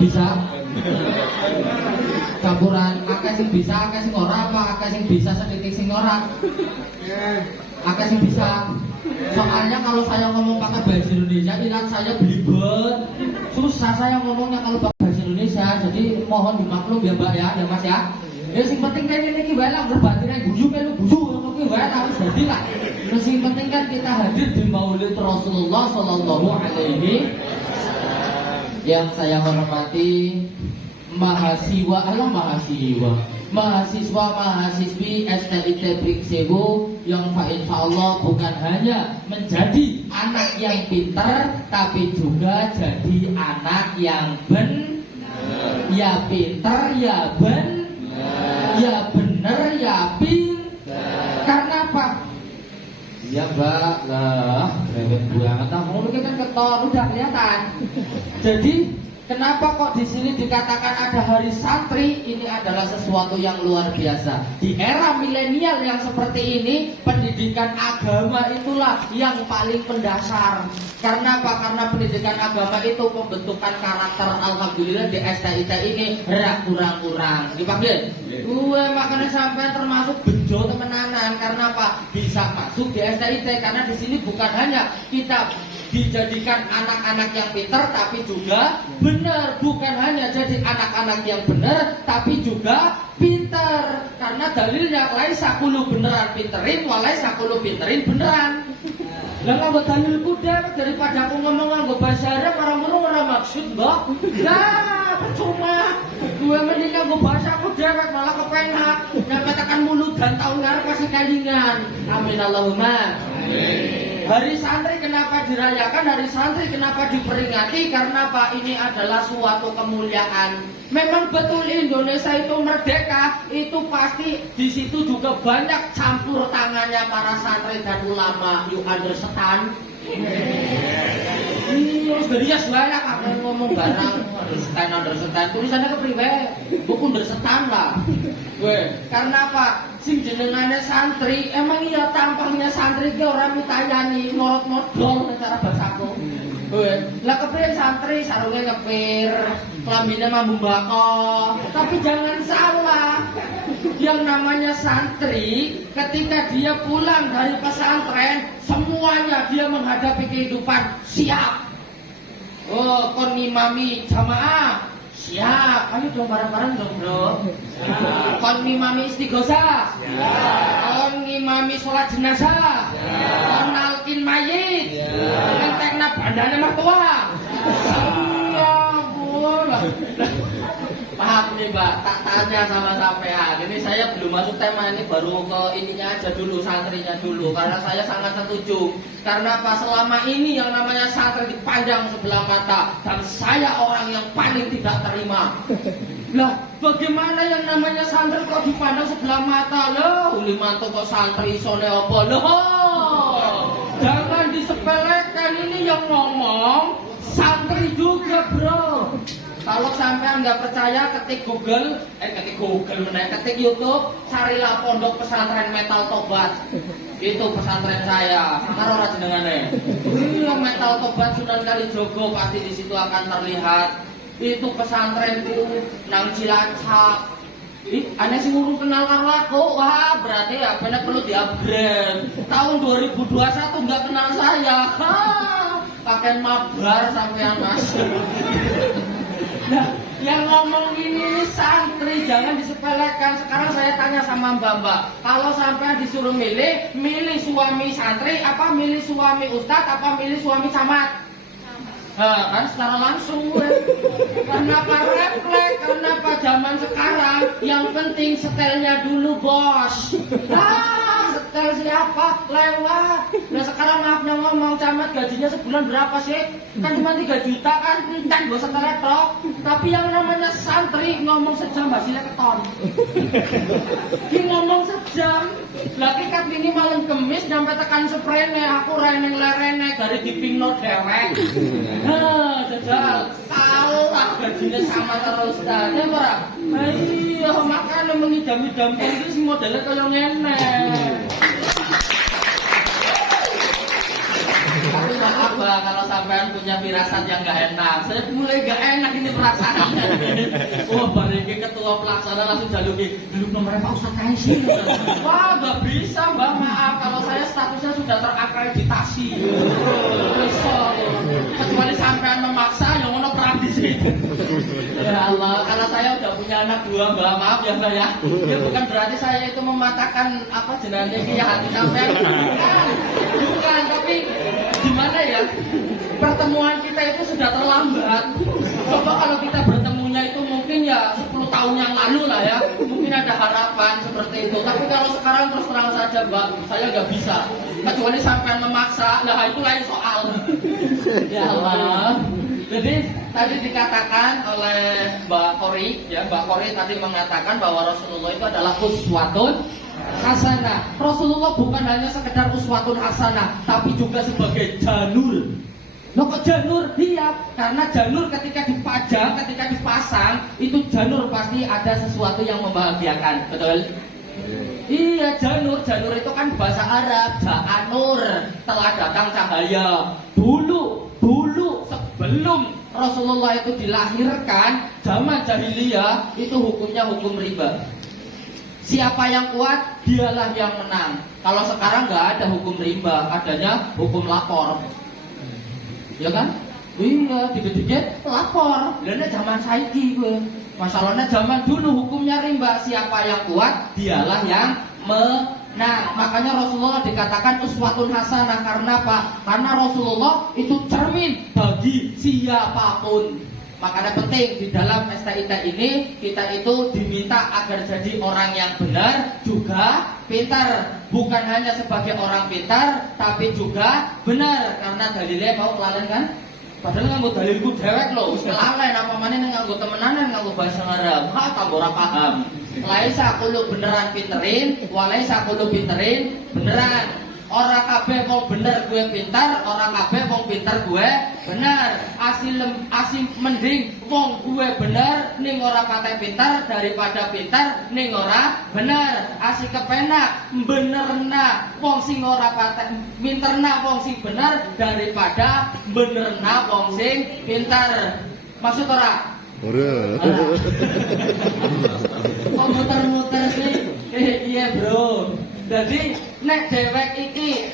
bisa campuran akeh sing bisa akeh sing ora apa akeh sing bisa sedikit sing ora akeh sing bisa. Soalnya kalau saya ngomong pakai bahasa Indonesia ingat saya belibet susah saya ngomongnya kalau pakai bahasa Indonesia, jadi mohon dimaklum ya Mbak ya Mas ya. Ya sing penting kan ini wae lah berbatin buju melu buju ngono wae lah wis dadi lah. Terus sing penting kan kita hadir di Maulid Rasulullah sallallahu alaihi. Yang saya hormati mahasiswa mahasiswi STIT Briksewu yang insyaallah bukan hanya menjadi anak yang pintar tapi juga jadi anak yang ya pintar ya ya bener ya karena apa? Ya Mbak, lah rewet banget. Nah, kamu kan keton udah kelihatan. Jadi kenapa kok di sini dikatakan ada hari santri? Ini adalah sesuatu yang luar biasa. Di era milenial yang seperti ini, pendidikan agama itulah yang paling mendasar. Karena apa? Karena pendidikan agama itu pembentukan karakter alhamdulillah di STIT ini kurang-kurang. Dipanggil? Gue makanya sampai termasuk bejo temenanan. Karena apa? Bisa masuk di STIT karena di sini bukan hanya kita dijadikan anak-anak yang pintar tapi juga benar, bukan hanya jadi anak-anak yang benar tapi juga pintar. Karena dalilnya laisa kullu beneran pinterin walaisa kullu pinterin beneran. Lah nggo dalil kuda daripada aku ngomong nganggo bahasa Arab ora maksud mbok. Lah percuma. Gue mending nganggo bahasa aku dewek malah kepenak. Nyampe tekan mulut dan tahun ngarep pasti kelingan. Amin Allahumma. Amin. Hari santri kenapa dirayakan? Hari santri kenapa diperingati? Karena apa? Ini adalah suatu kemuliaan. Memang betul Indonesia itu merdeka, itu pasti di situ juga banyak campur tangannya para santri dan ulama. You understand? Terus dari ya banyak apa yang ngomong barang understand. Tulisannya kepriwe? Buku understand lah. Karena apa? Sing jenengane santri, emang iya tampangnya santri ki ora mitayani modol cara bahasaku. Lah kepriye santri sarunge ngepir, klambine mambu mbako. Tapi jangan salah. Yang namanya santri ketika dia pulang dari pesantren, semuanya dia menghadapi kehidupan siap. Oh, kon ngimami jamaah. Siap, ayo dong bareng-bareng dong bro. Kon ngimami istighosah. Kon ngimami sholat jenazah. Kon nalkin mayit. Ngentekna bandane mertua. Ya ampun. Paham nih Mbak, tak tanya sama sampean. Ini saya belum masuk tema ini, baru ke ininya aja dulu, santrinya dulu. Karena saya sangat setuju. Karena apa? Selama ini yang namanya santri dipandang sebelah mata. Dan saya orang yang paling tidak terima. Lah, bagaimana yang namanya santri kok dipandang sebelah mata? Loh, Limanto kok santri isone apa? Loh, jangan disepelekan, ini yang ngomong santri juga bro. Kalau sampean nggak percaya, ketik Google, ketik YouTube, carilah Pondok Pesantren Metal Tobat. Itu pesantren saya. Karo ora jenengane. Iya, Metal Tobat Sunan Kalijogo, pasti di situ akan terlihat. Itu pesantrenku nang Cilacap. Aneh sing urung kenal karo aku. Wah, berarti ya bener perlu di-upgrade. Tahun 2021 nggak kenal saya. Pakai mabar sampean Mas. Nah, yang ngomong ini santri, jangan disepelekan. Sekarang saya tanya sama mbak-mbak, kalau sampai disuruh milih suami santri, apa milih suami ustadz, apa milih suami camat? Kan secara langsung Kenapa refleks? Kenapa zaman sekarang yang penting setelnya dulu bos. Setel siapa? Lewat. Nah sekarang maafnya ngomong, camat gajinya sebulan berapa sih? Kan cuma 3 juta kan, kan bos setelnya tok. Tapi yang namanya santri ngomong sejam hasilnya keton. Dia ngomong sejam. Lagi kan ini malam kemis nyampe tekan sprene, aku reneng lerene dari dipingno dewek. Jajal salah gajinya sama terus tadi ora. Iya makanya mengidam-idam itu sih modelnya kayak ngene. Tapi maaf Mbak, kalau sampean punya firasat yang nggak enak, saya mulai nggak enak ini perasaannya. Wah, barangkali ketua pelaksana langsung jaluk nomornya Pak Ustadz Kaisi. Wah, nggak bisa Mbak, maaf kalau saya statusnya sudah terakreditasi. Bisa, kecuali sampean memaksa yang mana perabdi sih. Ya Allah, karena saya udah punya anak 2 Mbak, maaf ya Mbak ya. Ya bukan berarti saya itu mematahkan apa jenenge ya hati sampean. Bukan, tapi gimana ya? Pertemuan kita itu sudah terlambat. Coba kalau kita bertemunya itu mungkin ya 10 tahun yang lalu lah ya. Mungkin ada harapan seperti itu. Tapi kalau sekarang terus terang saja Mbak, saya nggak bisa. Kecuali sampean memaksa, lah itu lain soal. Ya Allah. Jadi tadi dikatakan oleh Mbak Kori, ya Mbak Kori tadi mengatakan bahwa Rasulullah itu adalah uswatun hasanah. Rasulullah bukan hanya sekedar uswatun hasanah, tapi juga sebagai janur. Loh kok janur? Iya, karena janur ketika dipajang, ketika dipasang, itu janur pasti ada sesuatu yang membahagiakan, betul? Iya, janur itu kan bahasa Arab, ja'anur, telah datang cahaya. Dulu sebelum Rasulullah itu dilahirkan, zaman jahiliyah itu hukumnya hukum riba. Siapa yang kuat, dialah yang menang. Kalau sekarang nggak ada hukum riba, adanya hukum lapor. Ya kan? Iya, dikit-dikit lapor. Lainnya zaman saiki gue. Masalahnya zaman dulu hukumnya riba. Siapa yang kuat, dialah yang menang. Makanya Rasulullah dikatakan uswatun hasanah. Karena apa? Karena Rasulullah itu cermin bagi siapapun. Makanya penting di dalam STIT ini kita itu diminta agar jadi orang yang benar juga pintar. Bukan hanya sebagai orang pintar, tapi juga benar. Karena dalilnya mau kelalen kan? Padahal nganggo dalilku dewek lho, wis kelalen apa maneh nganggo temenanan nganggo bahasa Arab. Ha tambah ora paham. Laisa kulo beneran pinterin, walaisa kulo pinterin beneran. Ora kabeh wong bener gue pintar, ora kabeh wong pintar gue bener. Asil mending wong gue bener ning ora patek pintar daripada pintar ning ora bener. Asih kepenak benerna wong sing ora patek pinterna wong sing bener daripada benerna wong sing pintar. Maksud ora? Ora. Kok muter-muter sih? Iya bro. Jadi nek dewek iki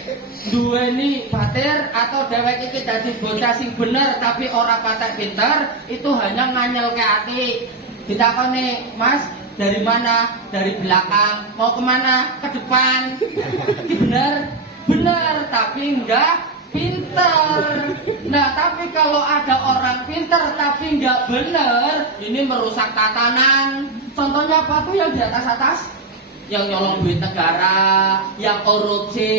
duweni batir atau dewek iki dadi bocah sing bener tapi ora patek pinter, itu hanya nganyelke ati. Ditakoni, "Mas, dari mana?" "Dari belakang." "Mau kemana?" "Ke depan." Iki bener? Bener, tapi enggak pinter. Nah, tapi kalau ada orang pinter tapi enggak bener, ini merusak tatanan. Contohnya apa tuh yang di atas-atas? Yang nyolong duit negara, yang korupsi,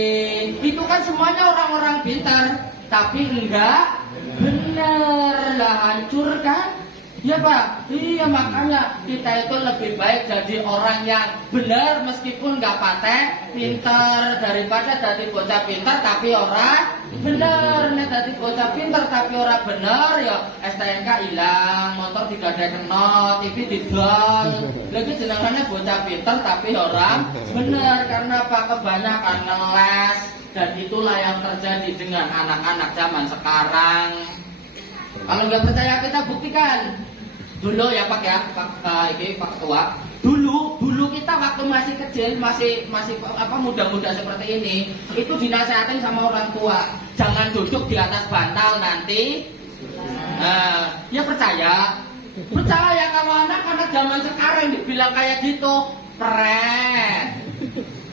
itu kan semuanya orang-orang pintar, tapi enggak bener lah, hancur kan? Ya Pak, iya makanya kita itu lebih baik jadi orang yang benar meskipun nggak patek, pintar daripada jadi bocah pintar tapi orang bener. Nih jadi bocah pintar tapi orang bener ya STNK hilang, motor tidak ada kena, TV didol. Lagi jenengannya bocah pintar tapi orang bener. Karena apa? Kebanyakan ngeles, dan itulah yang terjadi dengan anak-anak zaman sekarang. Kalau nggak percaya kita buktikan. Dulu ya Pak ya, Pak Ketua. Dulu kita waktu masih kecil, masih muda-muda seperti ini, itu dinasihatin sama orang tua, jangan duduk di atas bantal nanti. Ya percaya kalau anak-anak zaman sekarang dibilang kayak gitu, pret.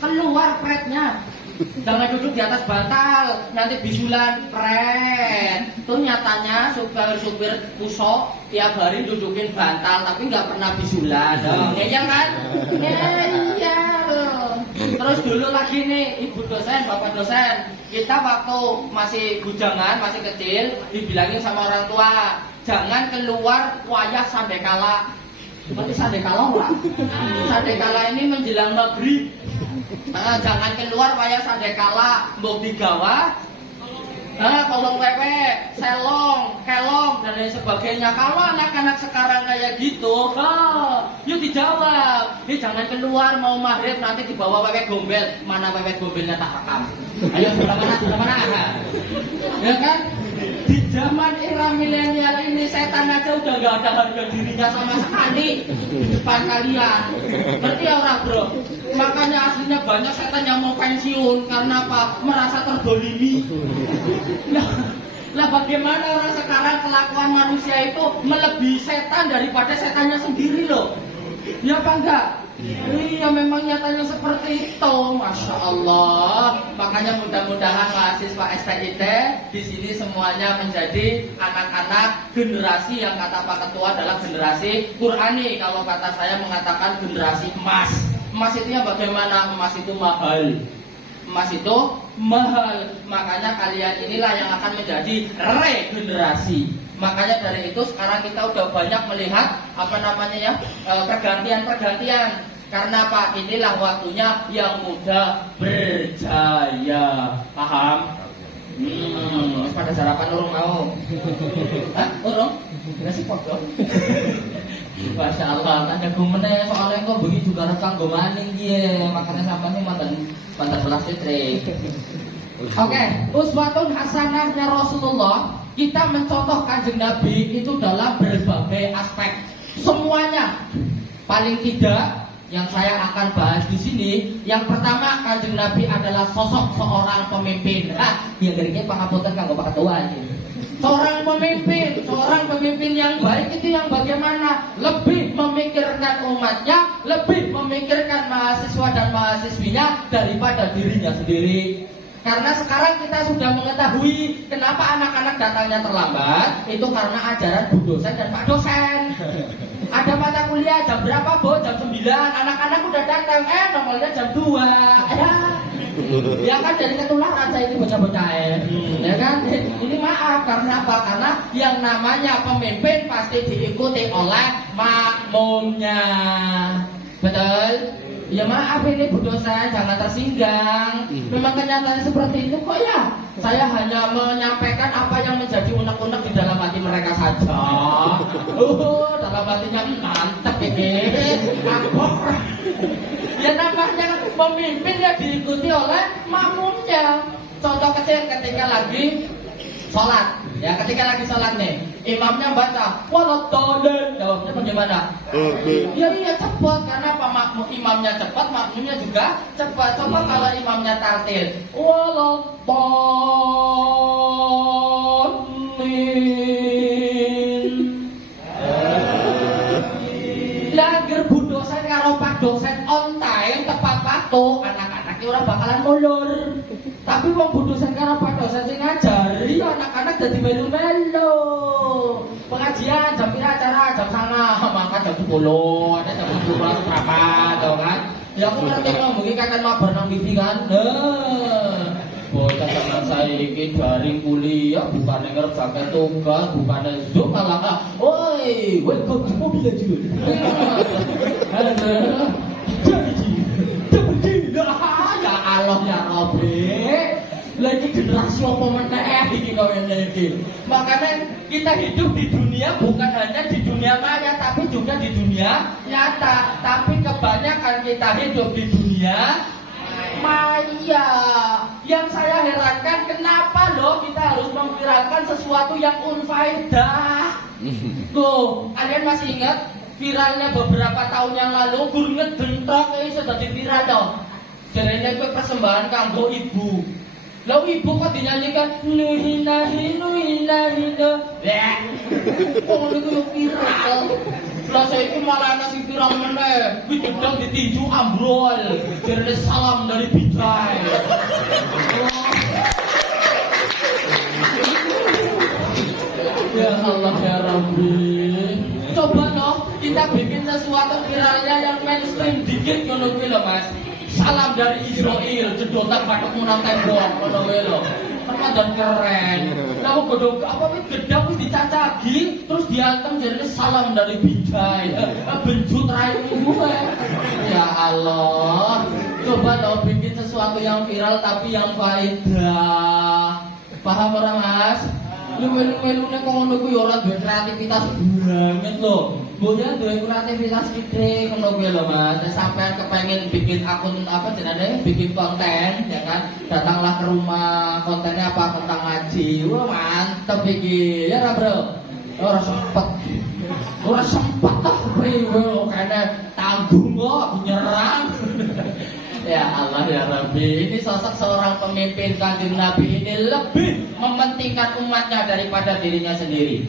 Keluar pretnya. Jangan duduk di atas bantal, nanti bisulan, pret. Tuh nyatanya supir pusok tiap hari dudukin bantal, tapi nggak pernah bisulan. Iya kan? Iya. Terus dulu lagi nih, ibu dosen, bapak dosen, kita waktu masih bujangan, masih kecil, dibilangin sama orang tua, jangan keluar wayah sandekala. Berarti sandekala enggak? Sandekala ini menjelang maghrib. Jangan keluar wayah sandekala, mbok digawa Kolong wewe, selong, kelong dan lain sebagainya. Kalau anak-anak sekarang kayak gitu, yuk dijawab. Jangan keluar mau maghrib nanti dibawa wewe gombel. Mana wewe gombelnya tak rekam. Ayo sudah mana? Ya kan? Di zaman era milenial ini setan aja udah gak ada harga dirinya sama sekali di depan kalian. Berarti ya orang bro. Makanya aslinya banyak setan yang mau pensiun karena apa? Merasa terdolimi. Nah bagaimana orang sekarang kelakuan manusia itu melebihi setan daripada setannya sendiri loh. Ya apa enggak? Iya memang nyatanya seperti itu, masya Allah. Makanya mudah-mudahan mahasiswa STIT di sini semuanya menjadi anak-anak generasi yang kata Pak Ketua adalah generasi Qurani. Kalau kata saya mengatakan generasi emas. Emas itu yang bagaimana? Emas itu mahal. Emas itu mahal. Makanya kalian inilah yang akan menjadi regenerasi. Makanya dari itu sekarang kita udah banyak melihat pergantian. Karena apa? Inilah waktunya yang muda berjaya. Paham? Pada sarapan urung mau. Hah? Urung? Nasi podo. Masya Allah, kan jago meneh soalnya kok bengi juga rekang go maning piye. Makanya sampeyan mantan belas trik. Oke, uswatun hasanahnya Rasulullah, kita mencontoh Kanjeng Nabi itu dalam berbagai aspek. Semuanya. Paling tidak yang saya akan bahas di sini, yang pertama Kanjeng Nabi adalah sosok seorang pemimpin. Yang dari kita pangapunten kanggo Pak Ketua ini. Seorang pemimpin yang baik itu yang bagaimana? Lebih memikirkan umatnya, lebih memikirkan mahasiswa dan mahasiswinya daripada dirinya sendiri. Karena sekarang kita sudah mengetahui kenapa anak-anak datangnya terlambat. Itu karena ajaran Bu dosen dan Pak dosen. Ada mata kuliah jam berapa Bu? Jam 9. Anak-anak udah datang, nomornya jam 2. Ya kan dari ketularan saya ini bocah-bocah ya kan? Ini maaf karena apa? Karena yang namanya pemimpin pasti diikuti oleh makmumnya. Betul? Ya maaf ini Bu dosen, jangan tersinggang. Memang kenyataannya seperti itu kok ya. Saya hanya menyampaikan apa yang menjadi unek-unek di dalam hati mereka saja. Dalam hatinya mantep ini. Ya namanya pemimpin ya diikuti oleh makmumnya. Contoh kecil ketika lagi sholat. Ya ketika lagi sholat nih, imamnya baca waladhdallin, jawabnya bagaimana? Iya cepat karena apa? Imamnya cepat, makmumnya juga cepat. Coba kalau imamnya tartil, waladhdallin. Lager Bu dosen karo Pak dosen on time tepat waktu, anak-anak ora bakalan molor. Tapi wong Bu dosen karo Pak dosen sing ngajari anak-anak dadi melu-melu. Pengajian jam pira acara? Jam 09.00, mangkat jam 10, ada jam 10 berapa tau kan? Ya aku ngerti ngomongin kakek mabar nang TV kan. Bocah zaman saiki daring kuliah bukannya ngerjakan tugas, bukannya Zoom malah oi, welcome to Mobile Legends. Ya Allah ya Rabbi. Lagi generasi apa meneh iki kowe iki. Makanya kita hidup di dunia bukan hanya di dunia maya tapi juga di dunia nyata. Tapi kebanyakan kita hidup di dunia maya. Yang saya herankan kenapa loh kita harus memviralkan sesuatu yang unfaedah. Tuh, kalian masih ingat viralnya beberapa tahun yang lalu gur ngedentok iki sudah viral toh. Jarene kuwi persembahan kanggo ibu. Lalu ibu kok dinyanyikan nuhinahi nuhinahi. Oh itu viral. Lah saiki malah ana sing viral meneh. Kuwi gedang ditinju ambrol. Jarene salam dari Bijay. Ya Allah ya Rabbi. Coba loh kita bikin sesuatu viralnya yang mainstream dikit ngono kuwi lho Mas. Salam dari Israel, jedotan patok nang tembok ngono kuwi lho. Ramadan keren. Lalu godhong apa wis gedang wis dicacagi, terus diantem jarene salam dari Bijay. Benjut raimu. Ya Allah. Coba loh bikin sesuatu yang viral tapi yang faedah. Paham ora Mas? Lu melu-melune kok ngono kuwi ora duwe kreativitas banget lho. Mboknya duwe kreativitas gede ngono kuwi lho Mas. Sampeyan kepengin bikin akun apa jenenge? Bikin konten ya kan? Datanglah ke rumah, kontennya apa? Tentang ngaji. Wah, mantep iki. Ya ora, Bro? Ora sempet. Ora sempet toh priwe kene tanggung kok nyerang. Ya Allah ya Rabbi, ini sosok seorang pemimpin Kanjeng Nabi ini lebih mementingkan umatnya daripada dirinya sendiri.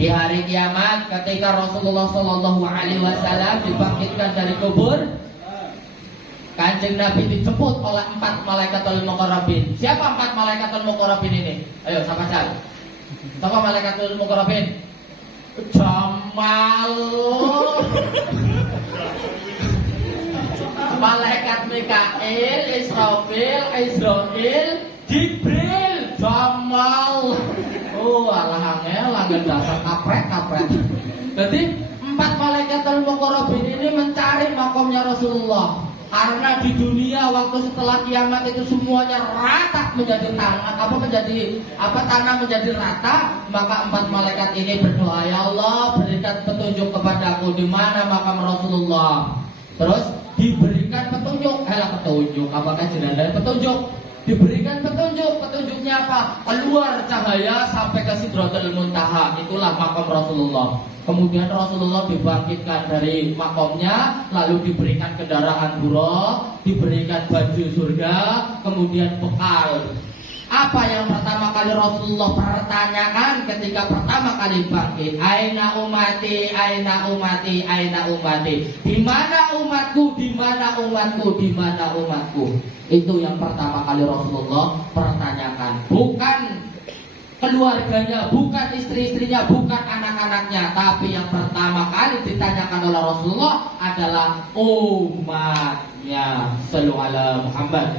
Di hari kiamat ketika Rasulullah Shallallahu Alaihi Wasallam dibangkitkan dari kubur, Kanjeng Nabi dijemput oleh 4 malaikatul muqarrabin. Siapa 4 malaikatul muqarrabin ini? Ayo sama-sama. Siapa malaikatul muqarrabin? Jamal. Malaikat Mikail, Israfil, Israil, Jibril, Jamal. Oh, alah angel dasar kaprek. Jadi 4 malaikatul muqarrabin ini mencari makomnya Rasulullah. Karena di dunia waktu setelah kiamat itu semuanya rata menjadi tanah menjadi rata, maka 4 malaikat ini berdoa, ya Allah berikan petunjuk kepadaku di mana makam Rasulullah. Terus diberikan petunjuk, apakah jenazah petunjuk? Diberikan petunjuknya apa? Keluar cahaya sampai ke Sidratul Muntaha, itulah makam Rasulullah. Kemudian Rasulullah dibangkitkan dari makamnya, lalu diberikan kendaraan buruk, diberikan baju surga, kemudian bekal. Apa yang pertama kali Rasulullah pertanyakan ketika pertama kali bangkit? Aina umati, aina umati, aina umati. Di mana umatku? Di mana umatku? Di mana umatku? Itu yang pertama kali Rasulullah pertanyakan. Bukan keluarganya, bukan istri-istrinya, bukan anak-anaknya, tapi yang pertama kali ditanyakan oleh Rasulullah adalah umatnya. Sallu ala Muhammad.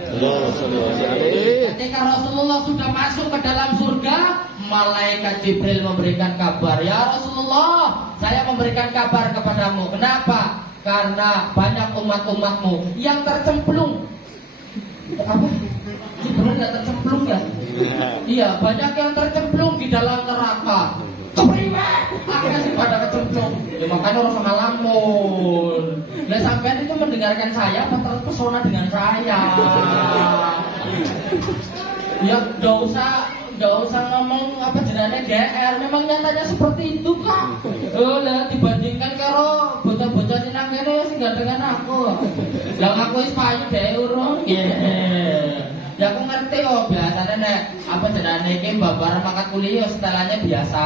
Ketika Rasulullah sudah masuk ke dalam surga, malaikat Jibril memberikan kabar, ya Rasulullah, saya memberikan kabar kepadamu. Kenapa? Karena banyak umat-umatmu yang tercemplung. Apa? Jibril nggak tercemplung ya? Iya, banyak yang tercemplung di dalam neraka. Kepriwe? Akhirnya sih pada kecemplung. Ya makanya orang ngalamun. Nah sampean itu mendengarkan saya apa terpesona dengan saya? Ya nggak usah ngomong apa jenenge GR. Memang nyatanya seperti itu kak. Oh lah dibandingkan karo bocah-bocah sing nang kene sing gandengan aku. Lah aku wis payu dhewe urung. Ya aku ngerti biasanya nek apa jenenge iki babar mangkat kuliah setelannya biasa.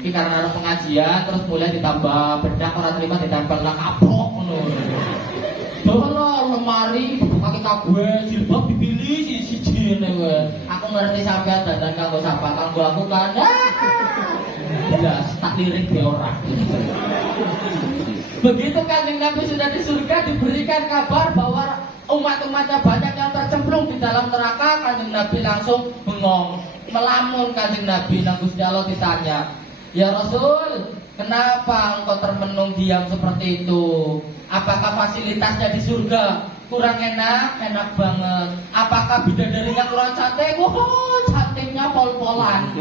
Iki karena ada pengajian terus mulai ditambah bedak ora terima ditempel lah kapok ngono. Bawa lemari dibuka kabeh jilbab dipilih siji ngene. Aku ngerti sampean dandan kanggo sapa kanggo aku kan. Ya tak lirik ya ora. Begitu Kanjeng Nabi sudah di surga diberikan kabar bahwa umat-umatnya banyak yang tercemplung di dalam neraka. Kanjeng Nabi langsung bengong, melamun Kanjeng Nabi. Nang Gusti Allah ditanya, ya Rasul, kenapa engkau termenung diam seperti itu? Apakah fasilitasnya di surga kurang enak? Enak banget. Apakah bidadarinya kurang cantik? Wah, cantiknya pol-polan.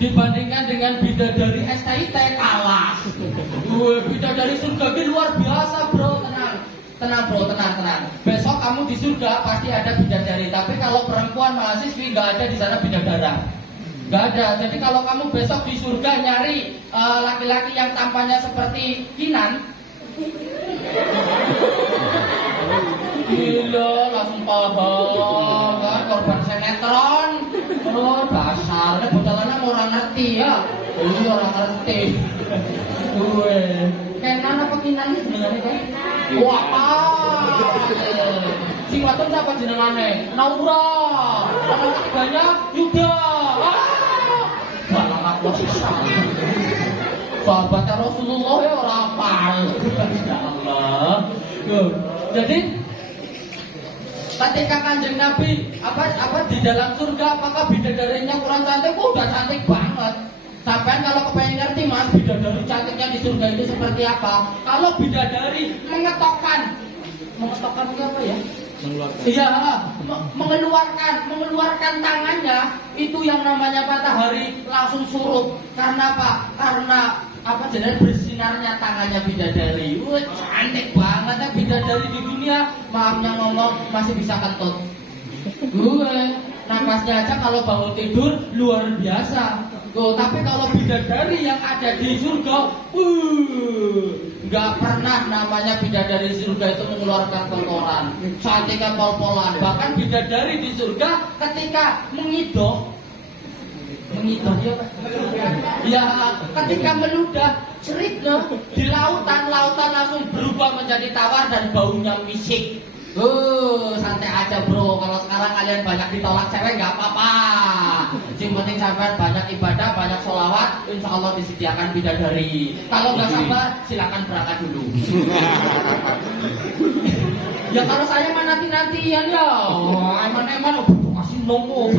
Dibandingkan dengan bidadari STIT kalah. Bidadari surga ini luar biasa bro, tenang bro, tenang. Besok kamu di surga pasti ada bidadari. Tapi kalau perempuan mahasiswi nggak ada di sana bidadara. Nggak ada. Jadi kalau kamu besok di surga nyari laki-laki yang tampaknya seperti Kinan, gila langsung paham kan korban sinetron. Oh dasarnya bocah lanang orang ngerti ya. Iya orang ngerti. Gue Kenan apa Kinan sebenarnya kan? Wah apa? Sing wadon siapa jenengane? Naura. Anak ketiganya Yuda. Balang aku susah. Sahabatnya Rasulullah ya orang apal. Ya Allah. Jadi ketika Kanjeng Nabi apa di dalam surga apakah bidadarinya kurang cantik? Udah cantik banget. Sampai kalau kepengen ngerti mas bidadari cantiknya di surga itu seperti apa? Kalau bidadari mengetokkan itu apa ya? Iya, mengeluarkan tangannya itu yang namanya matahari langsung surut. Karena apa? Karena apa jadi bersinarnya tangannya bidadari. Wah, cantik banget ya bidadari di dunia. Maafnya ngomong masih bisa kentut. Gue napasnya aja kalau bangun tidur luar biasa. Tuh, tapi kalau bidadari yang ada di surga, nggak pernah namanya bidadari di surga itu mengeluarkan kotoran. Cantiknya pol-polan. Bahkan bidadari di surga ketika mengidoh ya, ketika meludah cerit di lautan langsung berubah menjadi tawar dan baunya misik. Santai aja bro. Kalau sekarang kalian banyak ditolak cewek nggak apa-apa. Yang penting sampai banyak ibadah, banyak sholawat, insya Allah disediakan bidadari. Kalau nggak sabar, silakan berangkat dulu. Ya kalau saya mah nanti-nantian ya. Eman-eman kasih nomor.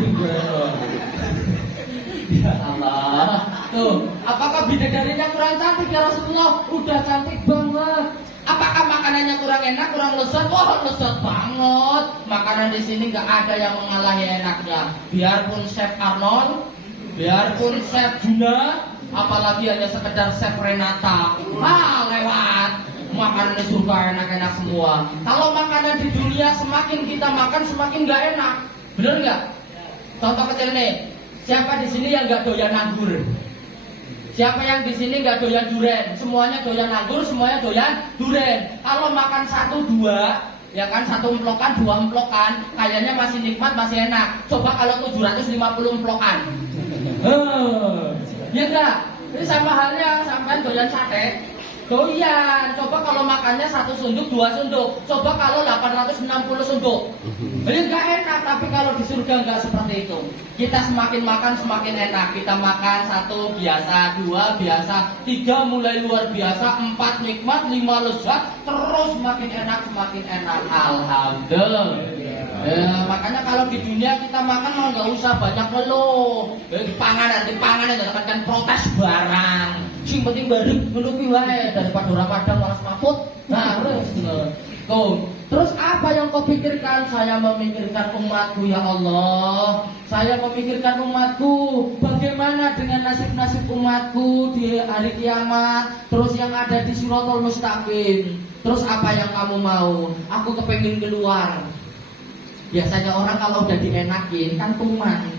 Ya Allah. Tuh, apakah bidadarinya kurang cantik ya Rasulullah? Udah cantik banget. Apakah makanannya kurang enak, kurang lezat? Wah, lezat banget. Makanan di sini nggak ada yang mengalahi enaknya. Biarpun Chef Arnold, biarpun Chef Juna, apalagi hanya sekedar Chef Renata. Lewat. Makanan di surga enak-enak semua. Kalau makanan di dunia semakin kita makan semakin nggak enak. Bener nggak? Contoh kecil nih. Siapa di sini yang nggak doyan anggur? Siapa yang di sini nggak doyan duren? Semuanya doyan anggur, semuanya doyan duren. Kalau makan 1-2, ya kan 1 emplokan, 2 emplokan, kayaknya masih nikmat, masih enak. Coba kalau 750 emplokan. Ya enggak? Ini sama halnya sampai doyan sate. Doyan. Coba kalau makannya 1 sunduk, 2 sunduk. Coba kalau 860 sunduk. Ini enggak enak, tapi kalau di surga enggak seperti itu. Kita semakin makan semakin enak. Kita makan 1 biasa, 2 biasa, 3 mulai luar biasa, 4 nikmat, 5 lezat, terus semakin enak. Alhamdulillah. Makanya kalau di dunia kita makan mau nggak usah banyak ngeluh. Dipangan kan protes barang. Sing penting bareng ngeluh wae daripada ora padang malas maput. Harus. Terus apa yang kau pikirkan? Saya memikirkan umatku ya Allah. Saya memikirkan umatku. Bagaimana dengan nasib-nasib umatku di hari kiamat? Terus yang ada di Siratal Mustaqim. Terus apa yang kamu mau? Aku kepengen keluar. Biasanya orang kalau udah dienakin kan kuman,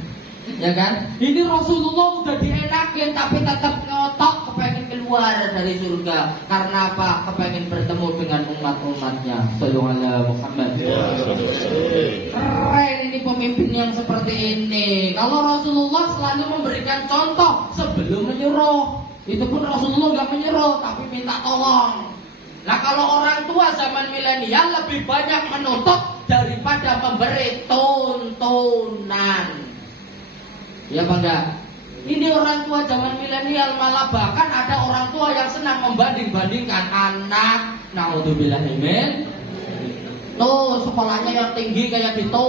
ya kan? Ini Rasulullah udah dienakin tapi tetap ngotot kepengen keluar dari surga. Karena apa? Kepengen bertemu dengan umat-umatnya. Sallallahu alaihi Muhammad. Keren ini pemimpin yang seperti ini. Kalau Rasulullah selalu memberikan contoh sebelum menyuruh. Itu pun Rasulullah nggak menyuruh tapi minta tolong. Nah kalau orang tua zaman milenial lebih banyak menuntut daripada memberi tuntunan. Ya apa enggak? Ini orang tua zaman milenial malah bahkan ada orang tua yang senang membanding-bandingkan anak. Naudzubillah min. Tuh sekolahnya yang tinggi kayak gitu,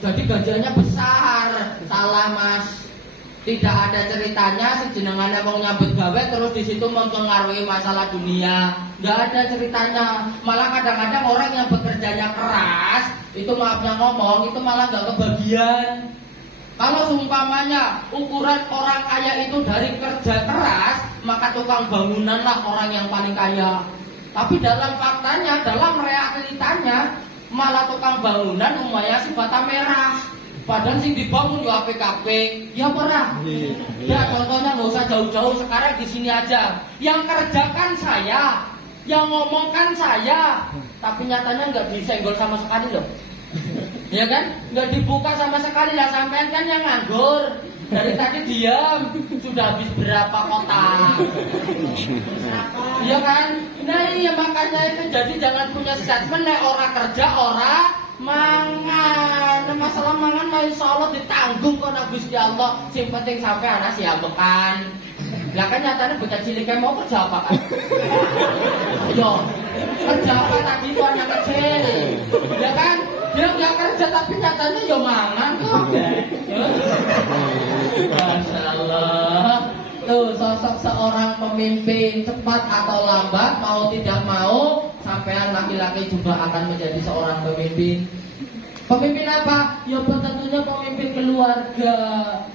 jadi gajinya besar. Salah mas. Tidak ada ceritanya sejenengannya mau nyambut gawe terus di situ mempengaruhi masalah dunia. Nggak ada ceritanya. Malah kadang-kadang orang yang bekerjanya keras itu maafnya ngomong itu malah nggak kebagian. Kalau seumpamanya ukuran orang kaya itu dari kerja keras, maka tukang bangunanlah orang yang paling kaya. Tapi dalam faktanya, dalam realitanya malah tukang bangunan umumnya si bata merah. Padahal sing dibangun ya APKP, ya pernah. Ya contohnya nggak usah jauh-jauh, sekarang di sini aja. Yang kerjakan saya, yang ngomongkan saya, tapi nyatanya nggak disenggol sama sekali loh. Ya kan? Nggak dibuka sama sekali lah. Sampean kan yang nganggur. Dari tadi diam, sudah habis berapa kotak. Iya kan? Nah iya makanya itu jadi jangan punya statement orang kerja orang mangan. Masalah mangan mah insyaallah ditanggung kok nang Gusti Allah. Sing penting sampai anak siamekan. Lah kan nyatanya bocah cilik mau kerja apa kan? Yo, kerja apa tadi tuh anak kecil? Ya kan? Dia nggak kerja tapi nyatanya yo mangan kok. Masya Allah. Tuh, sosok seorang pemimpin cepat atau lambat, mau tidak mau, sampean laki-laki juga akan menjadi seorang pemimpin. Pemimpin apa? Ya tentunya pemimpin keluarga.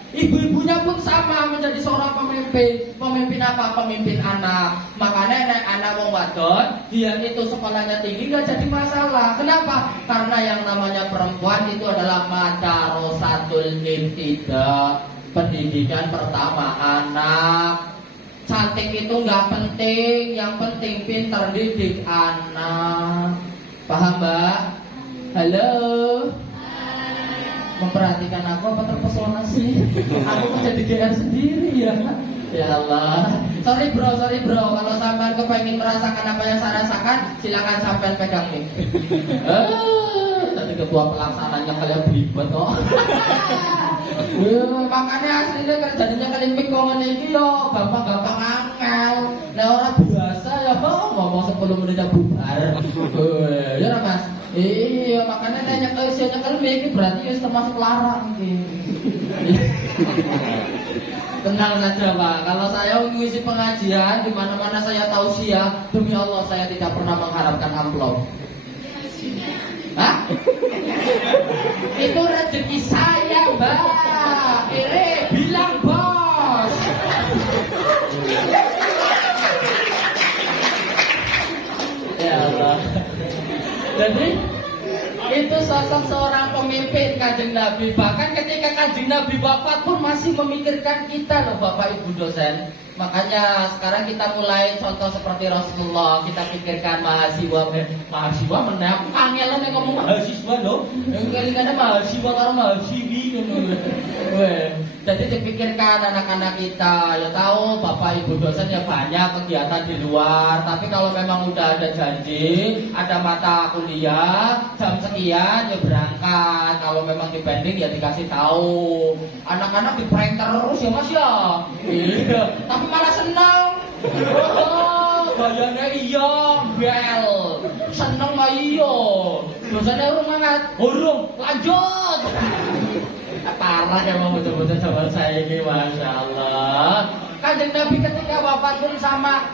Ibu-ibunya pun sama menjadi seorang pemimpin. Pemimpin apa? Pemimpin anak. Makanya nek anak wong wadon, dia itu sekolahnya tinggi nggak jadi masalah. Kenapa? Karena yang namanya perempuan itu adalah madarosatul ibtida, pendidikan pertama anak. Cantik itu nggak penting, yang penting pintar didik anak. Paham, Mbak? Halo. Memperhatikan aku apa terpesona sih? Aku kok jadi GR sendiri ya. Ya Allah. Sorry bro. Kalau sampean kepengen merasakan apa yang saya rasakan, silakan sampean pegang nih. Tadi ketua pelaksananya kalian belibet kok. Makanya aslinya kerjanya kalian mikong ini yo, gampang angel. Nah orang biasa ya, ngomong 10 menit bubar. Ya Mas. Iya, makanya nanya ke usianya ini berarti ya termasuk larang gitu. Tenang saja Pak, kalau saya mengisi pengajian di mana-mana saya tausiah, demi Allah saya tidak pernah mengharapkan amplop. Hah? Itu rezeki saya Mbak. Bilang bos. Ya Allah. Jadi itu sosok seorang pemimpin Kanjeng Nabi. Bahkan ketika Kanjeng Nabi wafat pun masih memikirkan kita loh Bapak Ibu dosen. Makanya sekarang kita mulai contoh seperti Rasulullah. Kita pikirkan mahasiswa menang. Kangelan yang ngomong mahasiswa loh. Yang kelingannya mahasiswa karo mahasiswi gitu. Jadi dipikirkan anak-anak kita. Ya tahu Bapak Ibu dosen ya banyak kegiatan di luar. Tapi kalau memang udah ada janji, ada mata kuliah jam sekian ya berangkat. Kalau memang dipending ya dikasih tahu. Anak-anak di prank terus ya Mas ya. Iya. Tapi malah senang. Bayarnya iya, bel. Senang mah iya. Dosennya urung lanjut. Parah ya mau betul-betul zaman saya ini, Masya Allah. Kanjeng Nabi ketika wafat pun sama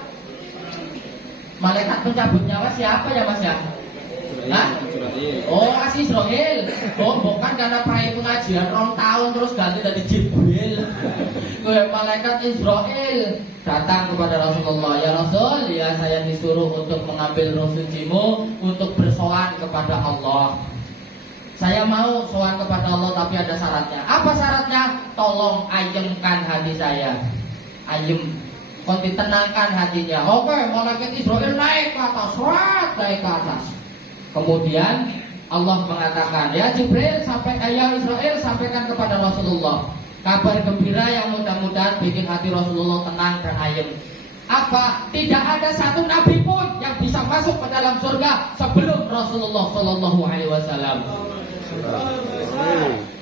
malaikat pencabut nyawa siapa ya Mas ya? Hah? Oh, Asi Israel. Oh, bukan karena prai pengajian 2 tahun terus ganti dari Jibril. Malaikat Israel datang kepada Rasulullah. Ya Rasul, ya saya disuruh untuk mengambil roh sucimu untuk bersowan kepada Allah. Saya mau sowan kepada Allah tapi ada syaratnya. Apa syaratnya? Tolong ayemkan hati saya. Ayem. Kau ditenangkan hatinya. Oke, malaikat Israel naik ke atas. Naik ke atas. Kemudian Allah mengatakan, ya Jibril ya Israel sampaikan kepada Rasulullah kabar gembira yang mudah-mudahan bikin hati Rasulullah tenang dan ayem. Apa? Tidak ada satu nabi pun yang bisa masuk ke dalam surga sebelum Rasulullah Shallallahu Alaihi Wasallam.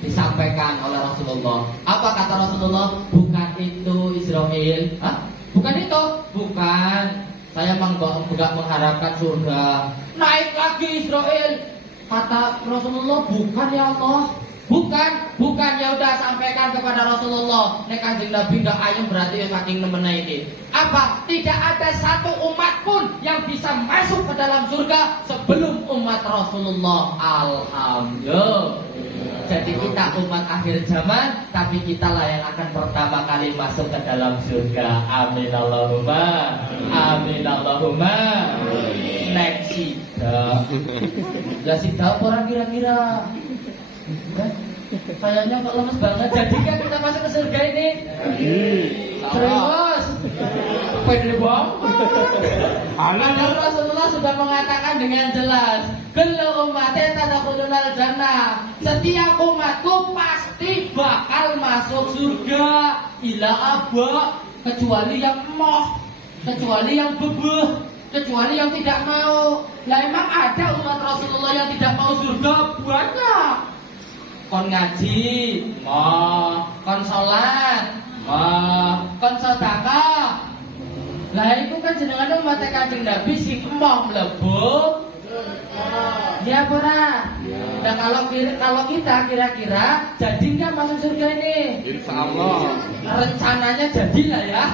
Disampaikan oleh Rasulullah. Apa kata Rasulullah? Bukan itu Israel. Hah? Bukan itu? Bukan. Saya enggak mengharapkan surga. Naik lagi Israel. Kata Rasulullah, bukan ya Allah. Bukan ya udah sampaikan kepada Rasulullah. Nek Kanjeng Nabi enggak ayem berarti ya saking nemennya ini. Apa? Tidak ada satu umat pun yang bisa masuk ke dalam surga sebelum umat Rasulullah. Alhamdulillah. Jadi kita umat akhir zaman, tapi kita lah yang akan pertama kali masuk ke dalam surga. Amin Allahumma. Amin Allahumma. Next sida. Ya sida orang kira-kira. Kayaknya kok lemes banget. Jadi kan kita masuk ke surga ini. Terus pede bang. Padahal Rasulullah sudah mengatakan dengan jelas, kullu ummati tadkhulul jannah. Setiap umatku pasti bakal masuk surga. Ila aba, kecuali yang emoh, kecuali yang bebeh, kecuali yang tidak mau. Lah emang ada umat Rasulullah yang tidak mau surga? Banyak. Kon ngaji, kon sholat, kon sedekah. Lah itu kan jenengan umat Kanjeng Nabi sing emoh mlebu. Ya ora? Nah kalau kita kira-kira jadi nggak masuk surga ini? Insya Allah. Rencananya jadi lah ya.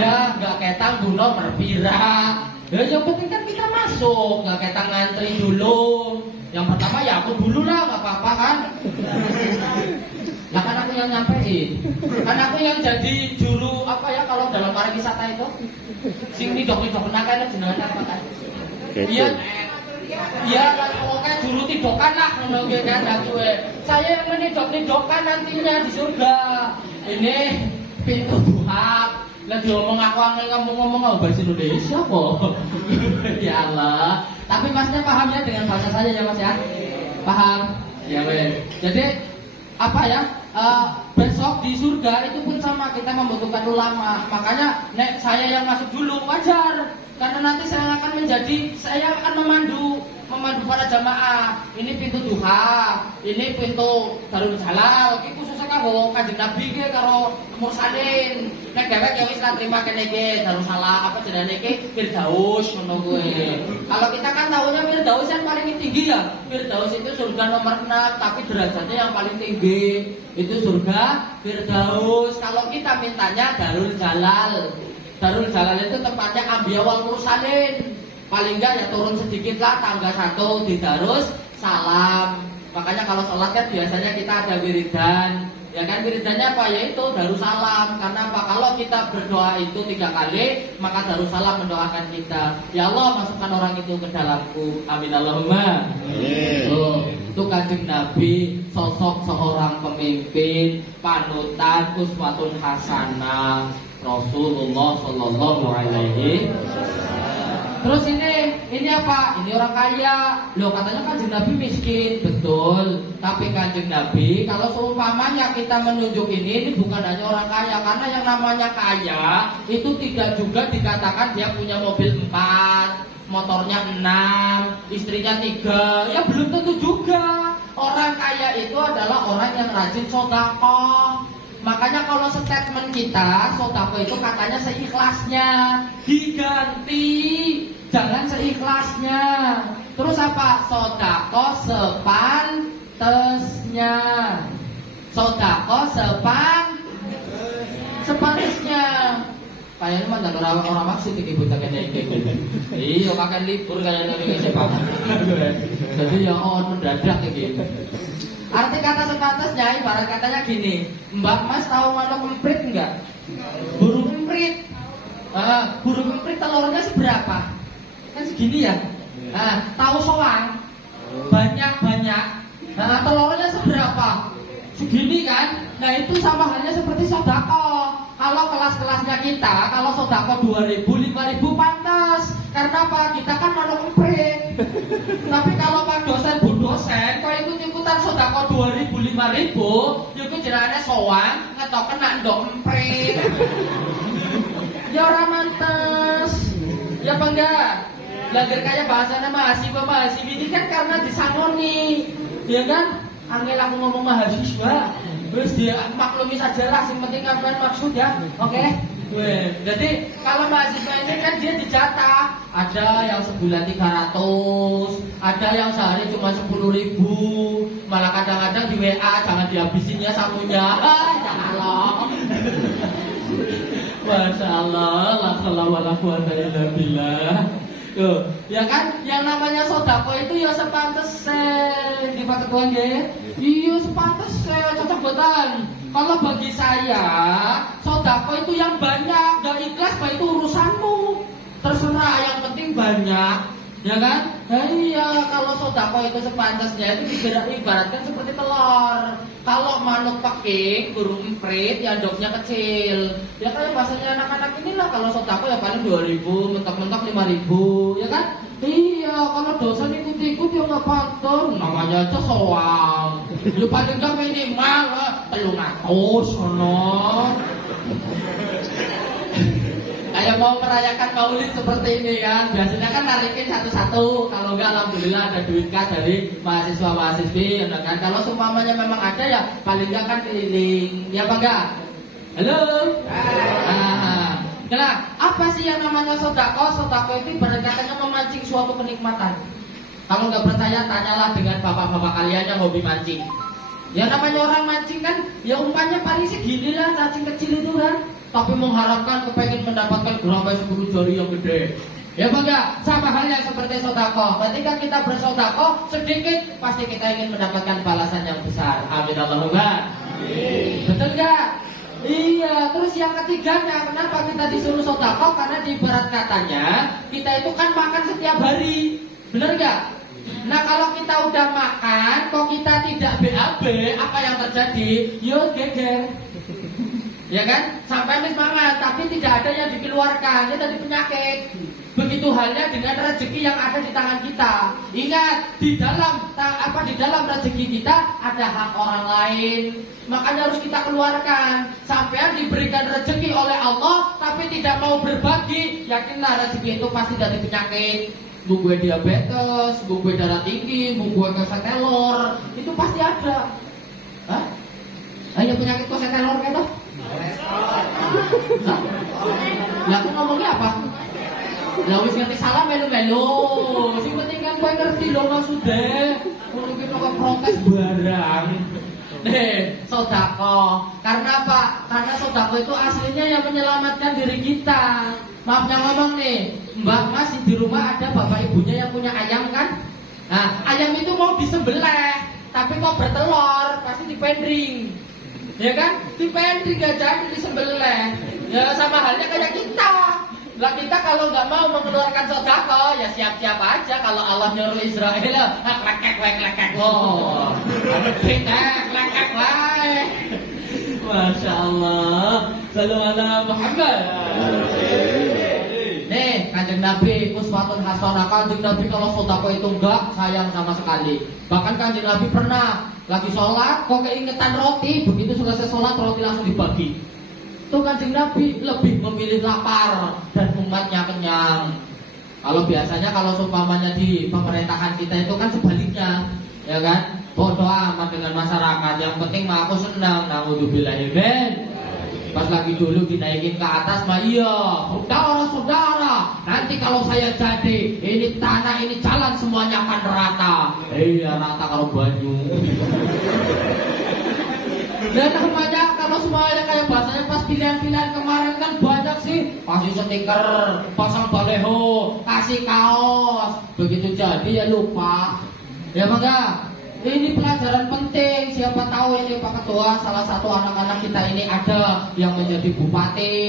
Ya nggak ketang bunuh merpira. Ya yang penting kan kita masuk, nggak ketang ngantri dulu. Yang pertama ya aku dulu lah, nggak apa-apa kan? Lah kan aku yang nyampein. Kan aku yang jadi juru apa ya kalau dalam pariwisata itu? Sing nidok-nidok nakane jenengan apa kan? Iya. Iya kan pokoknya juru tidokan lah ngono kuwi kan aku. Saya yang menidok-nidokkan nantinya di surga. Ini pintu duha. Lah diomong aku angel ngomong bahasa Indonesia kok. Ya Allah. Tapi Masnya paham ya dengan bahasa saya ya Mas ya? Paham? Ya wes. Jadi apa ya? Besok di surga itu pun sama, kita membutuhkan ulama. Makanya nek saya yang masuk dulu wajar. Karena nanti saya akan memandu para jamaah. Ini pintu duha, ini pintu Darul Jalal. Iki khususnya kanggo Kanjeng Nabi ki karo mursalin. Nek dhewek ya wis ra terima kene iki Darul Salam apa jenenge iki Firdaus ngono kuwi. Kalau kita kan tahunya Firdaus yang paling tinggi ya. Firdaus itu surga nomor 6, tapi derajatnya yang paling tinggi itu surga Firdaus. Kalau kita mintanya Darul Jalal. Darul Jalal itu tempatnya Anbiya wal Mursalin. Paling enggak ya turun sedikit lah tangga 1 di Darus Salam. Makanya kalau sholat kan biasanya kita ada wiridan. Ya kan wiridannya apa? Yaitu Darussalam. Karena apa? Kalau kita berdoa itu 3 kali, maka Darussalam mendoakan kita. Ya Allah, masukkan orang itu ke dalamku. Amin Allahumma. Itu Kanjeng Nabi, sosok seorang pemimpin, panutan, uswatun hasanah Rasulullah Sallallahu Alaihi. Terus ini apa? Ini orang kaya. Loh katanya Kanjeng Nabi miskin, betul. Tapi Kanjeng Nabi kalau seumpamanya kita menunjuk ini bukan hanya orang kaya, karena yang namanya kaya itu tidak juga dikatakan dia punya mobil 4, motornya 6, istrinya 3. Ya belum tentu juga. Orang kaya itu adalah orang yang rajin sedekah. Makanya kalau statement kita, sedekah itu katanya seikhlasnya, diganti, jangan seikhlasnya. Terus apa? Sedekah sepantesnya. Sedekah sepantasnya. Kayaknya mah dan orang maksud iki bocah kene iki. Iya, makan libur kayaknya iki sepak. Jadi ya mendadak iki. Arti kata sepantasnya ibarat katanya gini, Mbak Mas tahu manuk emprit enggak? Burung emprit. Burung emprit telurnya seberapa? Kan segini ya. Tahu soang? Banyak-banyak. Telurnya seberapa? Segini kan? Nah itu sama halnya seperti sedekah. Kalau kelas-kelasnya kita, kalau sedekah 2.000, 5.000 pantas. Karena apa? Kita kan manuk emprit. Tapi kalau Pak dosen, Bu dosen, kok ikut-ikutan sedekah 2.000, 5.000, yuk jenenge sowan, ngetok kena ndok emprit. Ya ora mantes. Ya apa enggak? Belajar kayak bahasanya mahasiswa ini kan karena disangoni. Ya kan? Angel aku ngomong mahasiswa. Terus dia maklumi saja lah, yang penting apa maksud ya. Oke? Jadi kalau mahasiswa ini kan dia dijatah. Ada yang sebulan 300, ada yang sehari cuma 10.000. Malah kadang-kadang di WA jangan dihabisinnya samunya. Ya Allah. Masya Allah, la haula wala quwata illa billah. Tuh, ya kan yang namanya sedekah itu ya sepantesnya di Pak Ketua nggih. Iya sepantesnya, cocok boten. Kalau bagi saya sedekah itu yang banyak, gak ikhlas baik itu urusanmu. Terserah, yang penting banyak. Ya kan? Nah, iya, kalau sedekah itu sepantasnya itu ibaratkan seperti telur. Kalau manuk peking, burung emprit, ya ndoknya kecil. Ya kayak bahasanya anak-anak inilah, kalau sedekah ya paling 2.000, mentok-mentok 5.000, ya kan? Iya, kalau dosen ikut-ikut ya nggak pantun, namanya aja soang. Ya paling nggak minimal 300, sono. Kayak mau merayakan maulid seperti ini kan, biasanya kan narikin satu-satu. Kalau enggak alhamdulillah ada duit kas dari mahasiswa-mahasiswi, ya kan. Kalau seumpamanya memang ada ya paling enggak kan keliling. Ya apa enggak? Halo? Nah, apa sih yang namanya sedekah? Sedekah itu ibarat katanya memancing suatu kenikmatan. Kalau nggak percaya, tanyalah dengan bapak-bapak kalian yang hobi mancing. Ya namanya orang mancing kan, ya umpannya paling segini lah, cacing kecil itu kan. Tapi mengharapkan kepengen mendapatkan geramai 10 jari yang gede. Ya bangga, sama halnya seperti sodako. Ketika kita bersodakoh sedikit, pasti kita ingin mendapatkan balasan yang besar. Amin Allahumma. Betul nggak? Iya. Terus yang ketiganya, kenapa kita disuruh sodakoh? Karena di ibarat katanya kita itu kan makan setiap hari, bener nggak? Nah kalau kita udah makan, kok kita tidak BAB, apa yang terjadi? Yo geger. Ya kan? Sampai semangat, tapi tidak ada yang dikeluarkan, dia tadi penyakit. Begitu halnya dengan rezeki yang ada di tangan kita. Ingat, di dalam rezeki kita ada hak orang lain. Makanya harus kita keluarkan. Sampai diberikan rezeki oleh Allah, tapi tidak mau berbagi, yakinlah rezeki itu pasti dari penyakit. Gue diabetes, gue darah tinggi, gue kolesterol, itu pasti ada. Hah? Ayo penyakit kolesterol gitu? Lah aku ngomongnya apa? Lah wis ngerti salah melu-melu. Sing penting kan kowe ngerti lho maksudnya. Mungkin kok protes barang. Sodako. Karena apa? Karena sodako itu aslinya yang menyelamatkan diri kita. Maaf yang ngomong nih, Mbak Mas di rumah ada bapak ibunya yang punya ayam kan? Nah, ayam itu mau disembelih, tapi kok bertelur, pasti dipendring. Ya kan? Dipendring gak jadi disembelih. Ya sama halnya kayak kita. Lah kita kalau nggak mau mengeluarkan sodako, ya siap-siap aja kalau Allah nyuruh Israel, klekek. Oh, klekek. Masya Allah. Salam ala Muhammad. Nih, Kanjeng Nabi uswatun hasanah. Kanjeng Nabi kalau sodako itu enggak sayang sama sekali. Bahkan Kanjeng Nabi pernah lagi sholat, kok keingetan roti, begitu selesai sholat roti langsung dibagi. Itu Kanjeng Nabi lebih memilih lapar dan umatnya kenyang. Kalau biasanya kalau seumpamanya di pemerintahan kita itu kan sebaliknya, ya kan? Bodoh amat dengan masyarakat, yang penting mah aku senang. Naudzubillahimin. Pas lagi dulu dinaikin ke atas mah iya, saudara, nanti kalau saya jadi, ini tanah, ini jalan semuanya akan rata. Iya rata kalau banyu. Dan namanya kalau semuanya kayak bahasanya pas pilihan-pilihan kemarin kan banyak sih. Kasih stiker, pasang baleho, kasih kaos. Begitu jadi ya lupa. Ya maka ini pelajaran penting. Siapa tahu ini Pak Ketua, salah satu anak-anak kita ini ada yang menjadi bupati,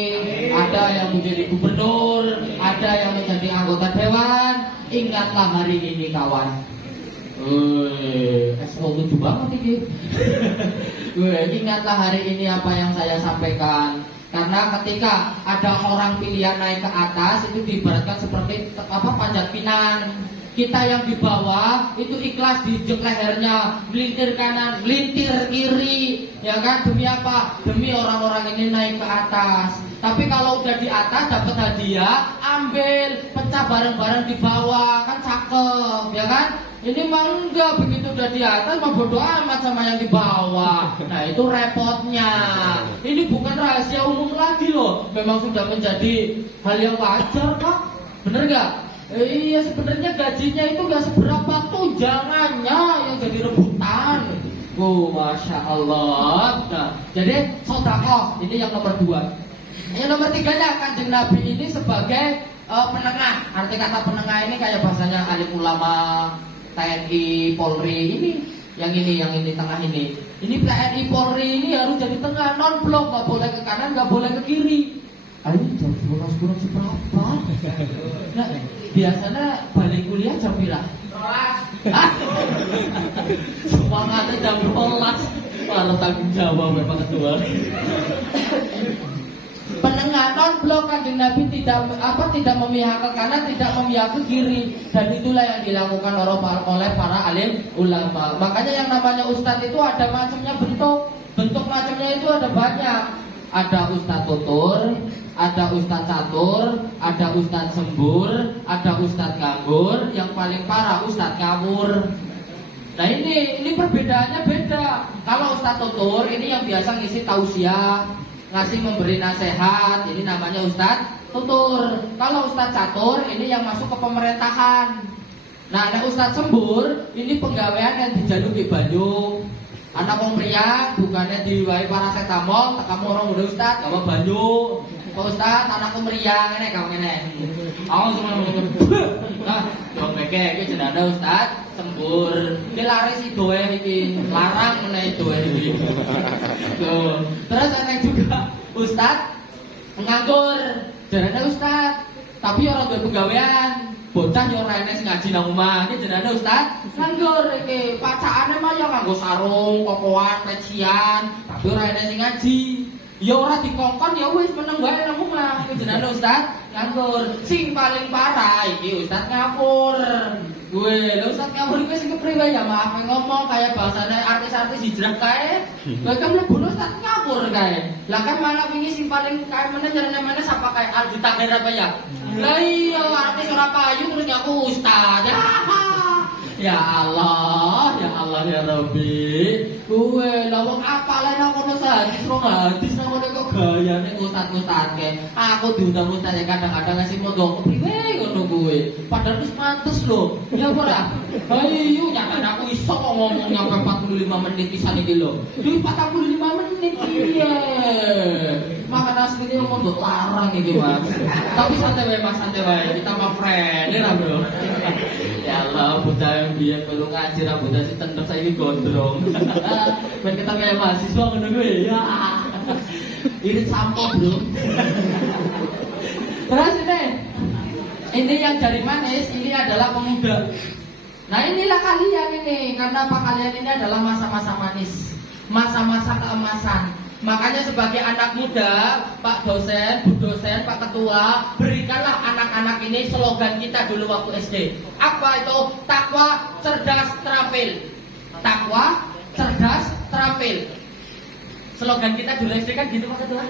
ada yang menjadi gubernur, ada yang menjadi anggota dewan. Ingatlah hari ini kawan. S07 banget ini. Ingatlah hari ini apa yang saya sampaikan. Karena ketika ada orang pilihan naik ke atas, itu diibaratkan seperti panjat pinang. Kita yang di bawah itu ikhlas diinjek lehernya, melintir kanan, melintir kiri, ya kan? Demi apa? Demi orang-orang ini naik ke atas. Tapi kalau udah di atas dapat hadiah, ambil, pecah bareng-bareng di bawah, kan cakep, ya kan? Ini mah enggak, begitu udah di atas mah bodo amat sama yang di bawah. Nah itu repotnya. Ini bukan rahasia umum lagi loh. Memang sudah menjadi hal yang wajar Pak. Bener gak? Iya sebenarnya gajinya itu gak seberapa, tunjangannya yang jadi rebutan. Oh Masya Allah. Nah, jadi sodako ini yang nomor 2. Yang nomor 3-nya Kanjeng Nabi ini sebagai penengah. Arti kata penengah ini kayak bahasanya alim ulama, TNI, Polri ini. Yang ini tengah ini. Ini TNI, Polri ini harus jadi tengah, non blok, gak boleh ke kanan, gak boleh ke kiri. Ayo jam 11 kurang seberapa? Nah, biasanya balik kuliah jam berapa? Semangatnya jam 12. Malah tanggung jawab Bapak Ketua. Penengah non blok Kanjeng Nabi tidak memihak ke kanan, tidak memihak ke kiri, dan itulah yang dilakukan oleh para alim ulama. Makanya yang namanya ustadz itu ada macamnya bentuk macamnya itu ada banyak. Ada ustadz tutur, ada ustadz catur, ada ustadz sembur, ada ustadz nganggur, yang paling parah ustadz ngawur. Nah ini perbedaannya beda. Kalau ustadz tutur ini yang biasa ngisi tausiah, ngasih memberi nasihat, ini namanya ustadz tutur. Kalau ustadz catur ini yang masuk ke pemerintahan. Nah, ada Ustadz Sembur, ini penggawean yang dijaluki banyu. Anak wong pria bukannya diwai paracetamol, tak kamu orang udah Ustadz, gak mau banyu. Pak Ustadz, anak wong pria ngene kamu ngene. Aku cuma nah, dong meke iki jenenge Ustadz Sembur. Iki laris idoe iki, larang meneh idoe iki. Tuh. Terus ana juga Ustadz nganggur, jenenge Ustadz, tapi orang duwe penggawean. Bocah yo ora enes ngaji nang omah. Iki jenenge Ustaz nganggur iki. Pacakane mah yo nganggo sarung, kokoan, pecian, tapi ora enes sing ngaji. Ya ora dikongkon ya wis meneng wae nang omah. Iki jenenge Ustaz nganggur. Sing paling parah iki Ustaz ngawur. Gue, lho Ustaz ngawur iki sing kepriwe ya maaf ngomong kayak bahasane artis-artis hijrah kae. Kowe kan mlebu Ustaz ngawur kae. Lah kan malah wingi sing paling kae meneh nyerene sapa kae Aldi Taher apa ya? Lah iya artis ora payu terus aku Ustaz. Ya Allah, ya Allah ya Rabbi. Kowe lha wong apale nang kono hadis rong hadis nang kono kok gayane ustaz-ustaz ke. Aku diundang ustaz kadang-kadang ngasih mondok kepriwe ngono kowe. Padahal wis pantes lho. Ya ora. Ayo jangan aku iso kok ngomong nyampe 45 menit pisan iki lho. Duh 45 menit iya. Makan asline mondok larang iki Mas. Tapi santai wae Mas, santai wae. Kita mah friend ya bro. Ya Allah, bocah yang biyen perlu ngaji rambutnya si tendok saiki gondrong. Ben kita kayak mahasiswa ngono kuwi ya. Ini sampah, Bro. Terus ini yang jari manis ini adalah pemuda. Nah, inilah kalian ini. Karena apa kalian ini adalah masa-masa manis, masa-masa keemasan. Makanya sebagai anak muda, Pak dosen, Bu dosen, Pak ketua, berikanlah anak-anak ini slogan kita dulu waktu SD. Apa itu? Takwa, cerdas, terampil. Takwa, cerdas, terampil. Slogan kita dulu SD kan gitu Pak ketua.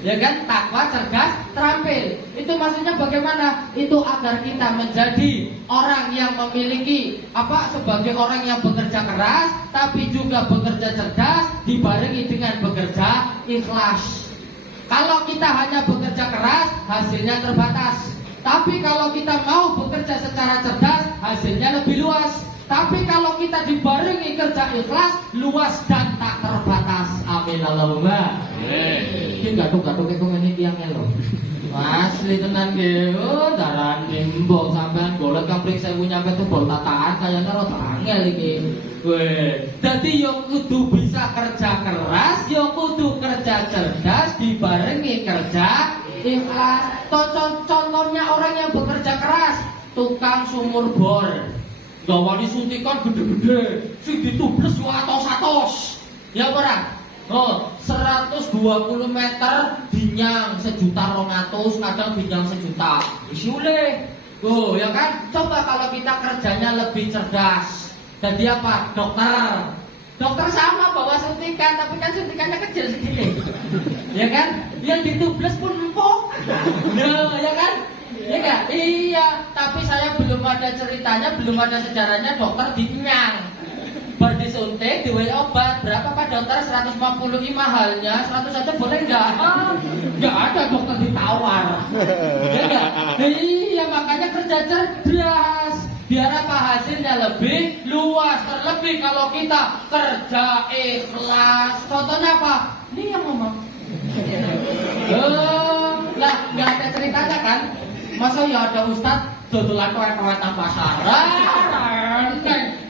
Ya kan? Takwa, cerdas, terampil. Itu maksudnya bagaimana? Itu agar kita menjadi orang yang memiliki sebagai orang yang bekerja keras, tapi juga bekerja cerdas, dibarengi dengan bekerja ikhlas. Kalau kita hanya bekerja keras, hasilnya terbatas. Tapi kalau kita mau bekerja secara cerdas, hasilnya lebih luas. Tapi kalau kita dibarengi kerja ikhlas, luas dan tak terbatas. Amin Allahumma. Iki gatuk-gatuk iku ngene iki yang elo. Asli tenan ge. Oh, daran nimbok sampean golek kapring 1000 nyampe tebol tataan kayane rada angel iki. Weh, dadi yo kudu bisa kerja keras, yo kudu kerja cerdas dibarengi kerja ikhlas. Contohnya orang yang bekerja keras, tukang sumur bor. Gawani suntikan gede-gede, sing ditubles yo atos-atos. Ya ora? Oh, 120 meter dinyang 1.200.000, kadang dinyang 1 juta. Wis oleh. Oh, ya kan? Coba kalau kita kerjanya lebih cerdas. Jadi apa? Dokter. Dokter sama bawa suntikan, tapi kan suntikannya kecil segini. Ya kan? Yang ditubles pun empuk. Nah, ya kan? Ya kan? Iya, tapi saya belum ada ceritanya, belum ada sejarahnya dokter dinyang. Baru disuntik, diwai obat. Berapa Pak dokter? 150 mahalnya, 100 aja boleh nggak? Nggak ada dokter ditawar. Ya nggak? Iya, makanya kerja cerdas. Biar apa hasilnya lebih luas. Terlebih kalau kita kerja ikhlas. Contohnya apa? Ini yang ngomong. Lah, nggak ada ceritanya kan? Masa ya ada ustad dodolan kowe-kowetan pasaran.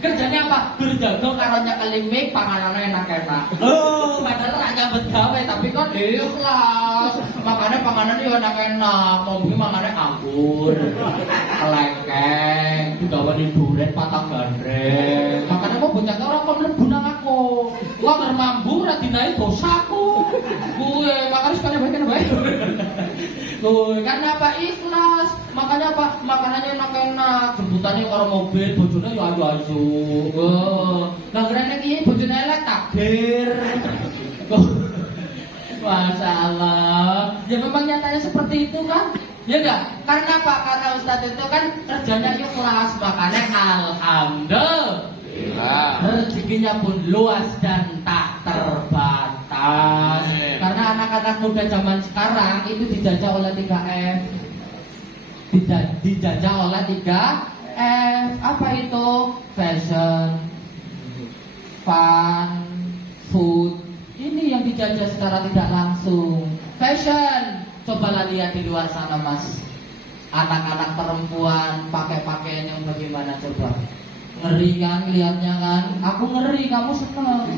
Kerjanya apa? Berdagang karonya kelimik, panganannya enak-enak. Oh, padahal ora nyambet gawe tapi kok ikhlas. Makanya panganannya ya enak-enak. Mobil makanya anggur, kelengkeng, digawani duren patang gandreng. Makanya mau bocah ora kok mlebu nang aku. Kok ngermambu ora dinaik dosaku. Kuwe makanya sekali baik-baik. Karena apa? Ikhlas. Makanya apa? Makanannya enak-enak, jemputannya karo mobil, bojone ya ayu-ayu. Lah ngrene iki bojone elek takdir. Masya Allah. Ya memang nyatanya seperti itu kan? Ya enggak? Karena apa? Karena Ustadz itu kan kerjanya ikhlas. Makanya alhamdulillah rezekinya pun luas dan tak terbatas. Karena anak-anak muda zaman sekarang itu dijajah oleh 3F. Dijajah oleh 3F. Apa itu? Fashion, fun, food. Ini yang dijajah secara tidak langsung. Fashion, cobalah lihat di luar sana mas. Anak-anak perempuan pakai pakaian yang bagaimana coba? Ngeri kan lihatnya kan? Aku ngeri, kamu seneng.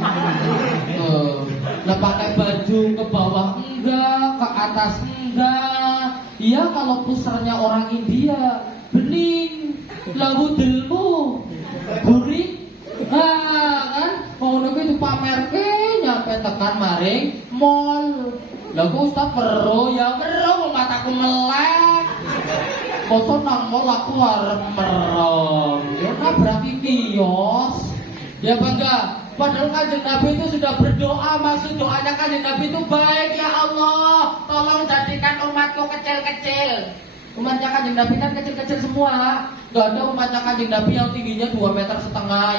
Tuh, lah pakai baju ke bawah enggak, ke atas enggak. Iya kalau pusernya orang India, bening, lalu delmu, gurih. Kan mau nunggu itu pamer ke nyampe tekan maring mall. Lagu Ustaz perlu ya perlu mataku melek. Kosong nang mall aku arep merem. Ya berarti kios. Ya bangga. Padahal Kanjeng Nabi itu sudah berdoa, maksud doanya Kanjeng Nabi itu baik, ya Allah, tolong jadikan umatku kecil-kecil. Umatnya Kanjeng Nabi kan kecil-kecil semua. Gak ada umatnya Kanjeng Nabi yang tingginya 2,5 meter.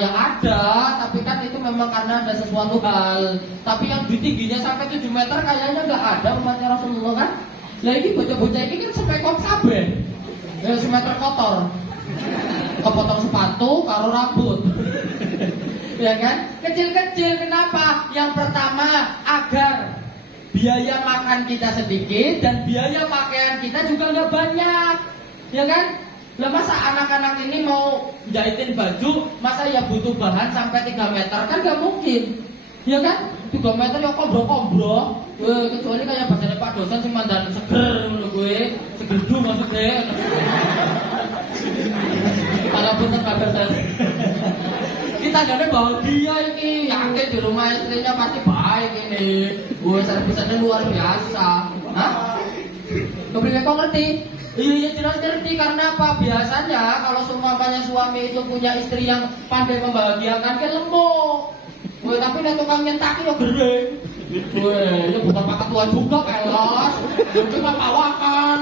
Yang ada, tapi kan itu memang karena ada sesuatu hal. Tapi yang tingginya sampai 7 meter kayaknya gak ada umatnya Rasulullah kan. Lah ini bocah-bocah ini kan sepekot kabeh. Ya semeter kotor. Kepotong sepatu karo rambut. Ya kan? Kecil-kecil kenapa? Yang pertama agar biaya makan kita sedikit dan biaya pakaian kita juga nggak banyak, ya kan? Lah masa anak-anak ini mau jahitin baju, masa ya butuh bahan sampai 3 meter kan nggak mungkin, ya kan? 3 meter ya kombro-kombro, kecuali kayak bahasanya Pak dosen sih mandan seger, menurut gue segerdu maksudnya. Kalau pun kabar saya. Kita jadi bahagia ini, yakin di rumah istrinya pasti baik ini. Gue servisnya luar biasa. Hah? Kemudian kau ngerti? Iya jelas ngerti karena apa? Biasanya kalau semuanya suami itu punya istri yang pandai membahagiakan, kan lemuk. Gue tapi nih tukang nyentaki ya gede. Gue ya bukan pakai tua juga kelas, cuma pawakan.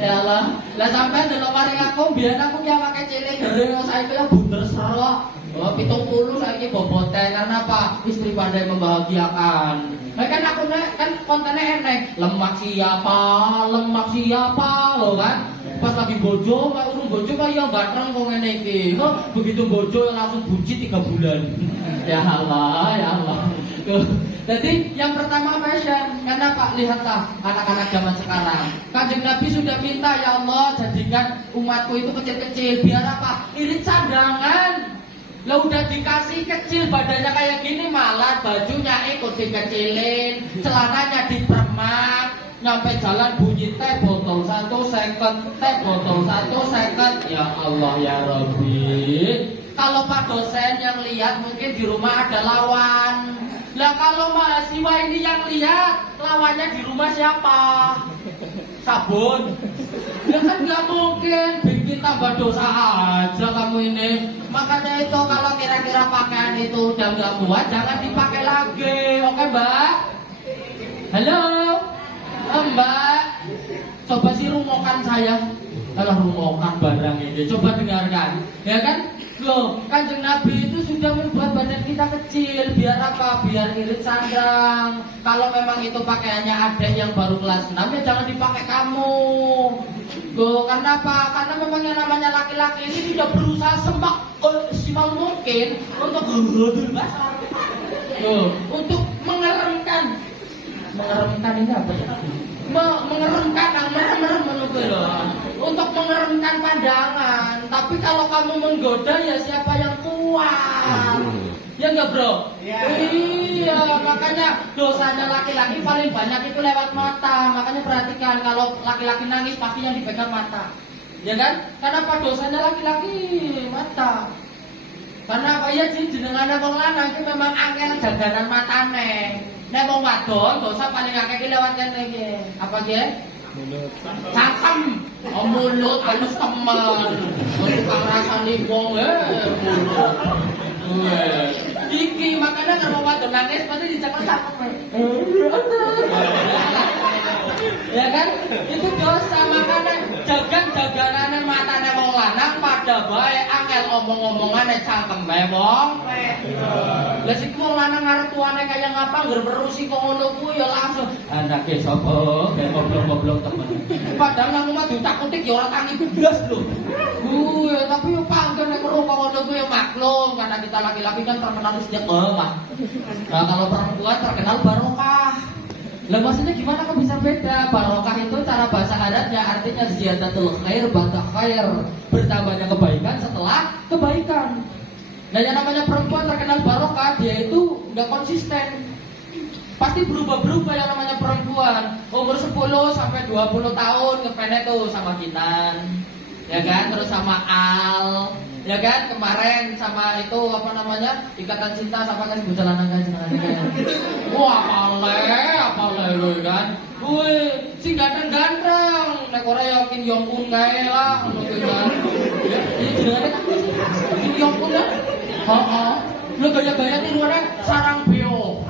Ya Allah, lah sampai dalam maring aku biar aku kia pakai cilik gede, saya itu ya bunder serok. 70 saya ini bobotnya karena apa? Istri pandai membahagiakan. Nah kan aku kan kontennya enek, lemak siapa, loh kan? Pas lagi bojo, pak urung bojo pak ya ganteng kok ngene iki. Begitu bojo langsung buci 3 bulan. Ya Allah, ya Allah. Jadi yang pertama fashion, karena Pak lihatlah anak-anak zaman sekarang. Kanjeng Nabi sudah minta ya Allah jadikan umatku itu kecil-kecil biar apa? Irit sandangan. Lah udah dikasih kecil badannya kayak gini malah bajunya ikut dikecilin, celananya dipermak. Nyampe jalan bunyi teh botol 1 second, teh botol 1 second. Ya Allah ya Rabbi. Kalau Pak dosen yang lihat mungkin di rumah ada lawan. Lah kalau mahasiswa ini yang lihat lawannya di rumah siapa? Sabun. Ya kan nggak mungkin bikin tambah dosa aja kamu ini. Makanya itu kalau kira-kira pakaian itu udah nggak muat jangan dipakai lagi. Oke Mbak? Halo? Mbak, coba sih rumokan saya. Kalau rumokan barang ini, coba dengarkan, ya kan? Loh, Kanjeng Nabi itu sudah membuat badan kita kecil, biar apa? Biar irit sandang. Kalau memang itu pakaiannya adek yang baru kelas 6, ya jangan dipakai kamu. Loh, karena apa? Karena memang yang namanya laki-laki ini sudah berusaha semaksimal mungkin untuk untuk mengeremkan ini apa ya? Mengeremkan untuk mengeremkan pandangan. Tapi kalau kamu menggoda ya siapa yang kuat? Ya enggak bro? Iya, makanya dosanya laki-laki paling banyak itu lewat mata. Makanya perhatikan kalau laki-laki nangis pasti yang dipegang mata. Ya kan? Karena apa dosanya laki-laki mata. Karena apa ya jenengane wong lanang iki memang angel jaganan matane. Nek wong wadon dosa paling akeh lewat kene iki. Apa ki? Mulut. Cangkem. Oh mulut halus temen. Untuk rasane wong mulut. Iki makanya kalau wadon nangis pasti dicekel cakep. Ya kan? Itu dosa makanya jaganane matane wong lanang pada bae angel style omong-omongane cangkeme wong wedok. Lah sik wong lanang arep tuane kaya ngapa ngger berusi kok ngono kuwi ya langsung anake sapa ben goblok-goblok temen. Padahal nang omah diutak-utik ya ora tangi blas lho. Tapi yo panggen nek karo ngono kuwi ya maklum karena kita laki-laki kan terkenal sejak omah. Nah, kalau perempuan terkenal barokah. Lah maksudnya gimana kok bisa beda? Barokah itu cara bahasa Arabnya artinya ziyadatul khair ba'da khair, bertambahnya kebaikan setelah kebaikan. Nah yang namanya perempuan terkenal barokah, dia itu nggak konsisten. Pasti berubah-berubah yang namanya perempuan. Umur 10 sampai 20 tahun ngefans tuh sama Kinan. Ya kan, terus sama Al, ya kan, kemarin sama itu apa namanya, Ikatan Cinta sama kan bocah lanang kan jenengan. Wah, apale kan. Wih, sing ganteng-ganteng. Nek ora yakin Yongkun kae lah ngono kan. Ya, iki jenenge kan Kim Yongkun ya. Heeh. Lho gaya-gaya tiruane sarang beo.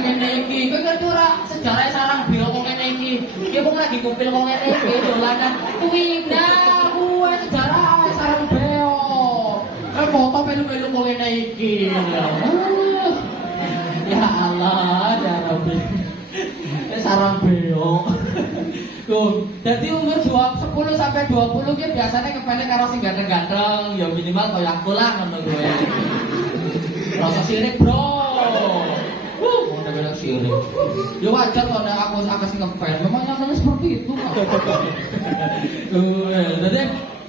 Ngene iki, kowe ngerti ora sejarah sarang beo kok ngene iki? Ya kok lagi kumpul kok ngene iki dolanan. Kuwi kuwe sejarah sarang beo. Foto pelu-pelu kok ngene iki. Ya Allah, ya Rabbi. Sarang beo. Tuh, jadi umur 10 sampai 20 ki biasanya kepene karo sing ganteng-ganteng, ya minimal kaya aku lah ngono kuwi. Rasa sirik, Bro. Udah bilang sirik. Ya wajar kalau aku sih ngefans. Memang namanya seperti itu. Jadi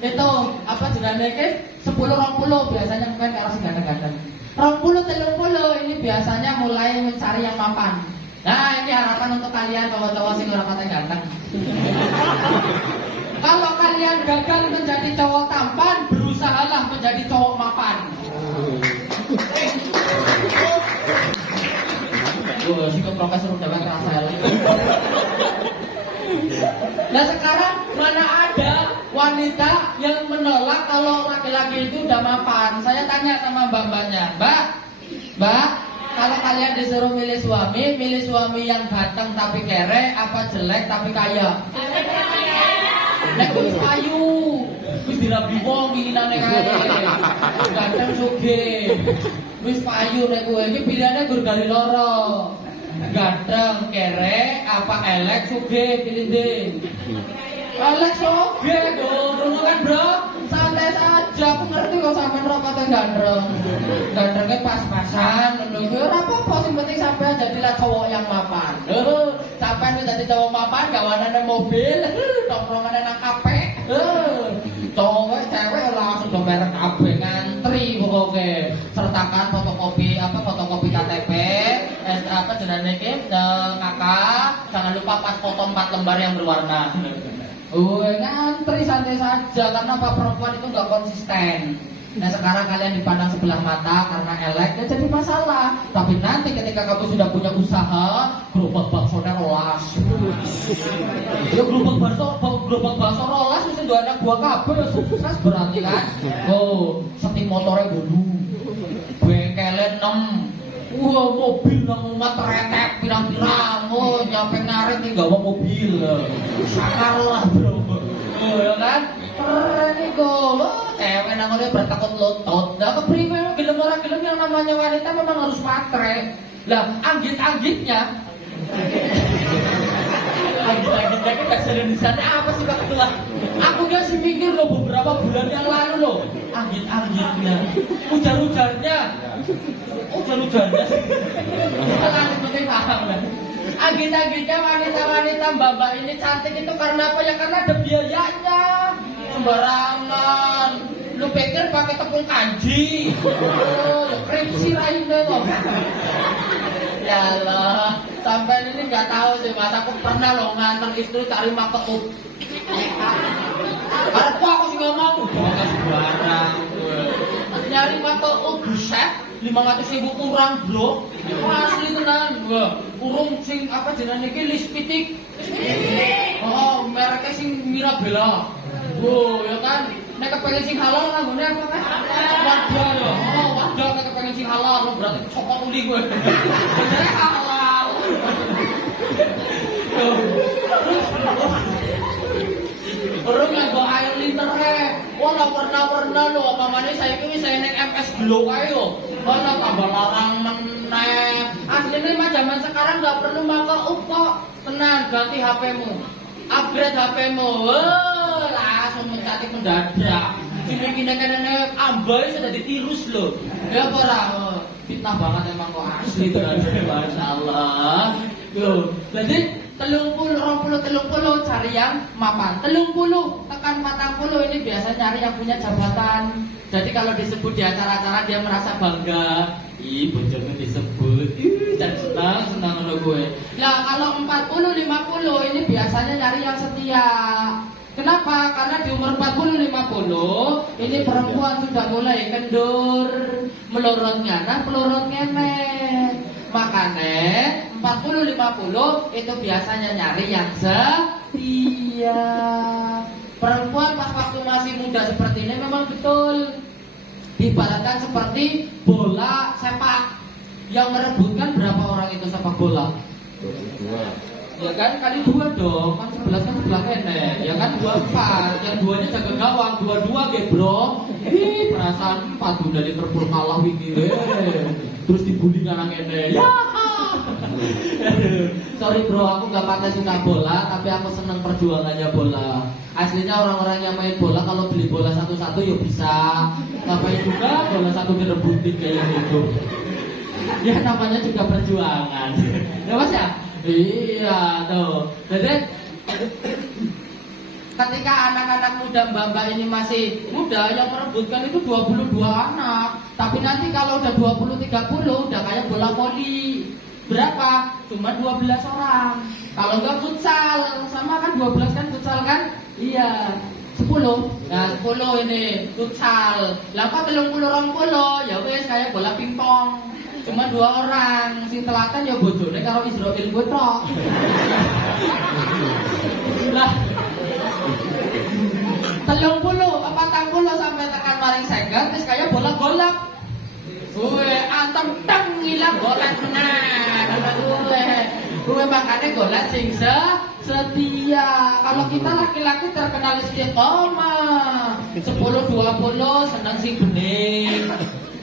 itu apa jenenge ke 10-20 biasanya ngefans karo sing ganteng-ganteng. 20-30 ini biasanya mulai mencari yang mapan. Nah, ini harapan untuk kalian cowok-cowok sing ora patah ganteng. Kalau kalian gagal menjadi cowok tampan, berusahalah menjadi cowok mapan. Si profesor udah kerasa lagi. Nah sekarang mana ada wanita yang menolak kalau laki-laki itu udah mapan? Saya tanya sama mbak-mbaknya, Mbak, kalau kalian disuruh milih suami yang ganteng tapi kere, apa jelek tapi kaya? Nek wis ayu, wis dirabi wong inginane kae. Ganteng sugih. Wis payu nek kowe iki pilihane gur gali loro. Ganteng, kere, apa elek sugih pilih ndi? Elek sugih, ngono kan, Bro. Santai saja, aku ngerti kok sampean ora kate ganteng. Gantengnya pas-pasan, ngono kuwi ora apa-apa, sing penting sampean jadilah cowok yang mapan. Sampean wis dadi cowok mapan, gawanane mobil, tongkrongane nang kafe. Cowok cewek langsung do merek kabeh ngantri pokoke. Sertakan fotokopi KTP, apa jenenge iki, kakak, jangan lupa pas foto 4 lembar yang berwarna. Ngantri santai saja karena apa perempuan itu nggak konsisten. Nah sekarang kalian dipandang sebelah mata karena elek ya jadi masalah. Tapi nanti ketika kamu sudah punya usaha, gerobak baksonya rolas. Ya gerobak bakso rolas mesti dua anak buah kabel sukses berarti kan. Setting motornya dulu, bengkelnya 6. Mobil nang omah tretek pirang-pirang, nyampe ngarit nih gawa mobil. Sakar lah, Bro. Ya kan? Keren iku. Cewek nang ngene bertakut lutut. Lah kepriwe gelem ora gelem yang namanya wanita memang harus matre. Lah anggit-anggitnya Anggit-anggitnya kan bahasa Indonesia apa sih Pak Ketua? Aku gak sih mikir loh beberapa bulan yang lalu loh. Anggit-anggitnya, ujar-ujarnya sih. Kita langsung penting paham lah. Anggit-anggitnya wanita-wanita mbak-mbak ini cantik itu karena apa ya? Karena ada biayanya. Sembarangan. Lu pikir pakai tepung kanji? Kripsi raine kok. Ya Allah, sampai ini nggak tahu sih mas. Aku pernah loh nganter istri cari makeup. Aku sih ngomong, sembarang. Nyari makeup buset, 500.000 kurang bro. Asli tenan, urung sing apa jenenge iki lipstick. Oh, mereknya sing Mirabella. Ya kan. Nek kepengen sing halal nganggone apa Mas? Wadah lho. Wadah nek kepengen sing halal berarti copot uli kowe. Bener halal. Terus nganggo air liter wah pernah lho, pamane saiki wis enek MS Glow kae yo. Mana tambah larang meneh. Asline mah zaman sekarang enggak perlu maka kok. Tenan, ganti HP-mu. Upgrade HP-mu. Langsung mencati mendadak. Gini-gini kene ambai sudah ditirus lho. Ya apa ora? Fitnah banget emang kok asli tenan. Masyaallah. Yo, jadi 30 cari yang mapan. 30 tekan 40 ini biasa nyari yang punya jabatan. Jadi kalau disebut di acara-acara dia merasa bangga. Ih, bojomu disebut. Dan senang lo gue. Lah kalau 40 50 ini biasanya nyari yang setia. Kenapa? Karena di umur 40-50 ini perempuan sudah mulai kendur, melorot ngana, pelorot ngene. Makanya 40-50 itu biasanya nyari yang setia. Perempuan pas waktu masih muda seperti ini memang betul diibaratkan seperti bola sepak. Yang merebutkan berapa orang itu sepak bola? 22. Ya kan, kali 2 dong, kan 11 kan sebelah kene. Ya kan 24, yang 2-nya jaga gawang, 22 gebro. Ih, perasaan 4 udah Liverpool kalah wingi. Terus dibully karena kene. Ya. Sorry bro, aku gak pakai suka bola, tapi aku seneng perjuangannya bola. Aslinya orang-orang yang main bola kalau beli bola satu-satu ya bisa. Ngapain juga bola satu direbutin kayak gitu. Ya namanya juga perjuangan. Ya mas ya? Iya tuh. Jadi ketika anak-anak muda mbak-mbak ini masih muda, yang merebutkan itu 22 anak. Tapi nanti kalau udah 20-30 udah kayak bola voli. Berapa? Cuma 12 orang. Kalau enggak futsal, sama kan 12 kan futsal kan? Iya. 10. Nah, 10 ini futsal. Lah kok 30 ya wis kayak bola pingpong. Cuma 2 orang, sing telaten ya bojone karo Israel gue tok. Lah 30 sampai tekan maring 50 wis kaya bola golok. Gue antem teng ilang golek meneh. Gue makane golek sing setia. Kalau kita laki-laki terkenal istiqomah. 10-20 seneng sing bening.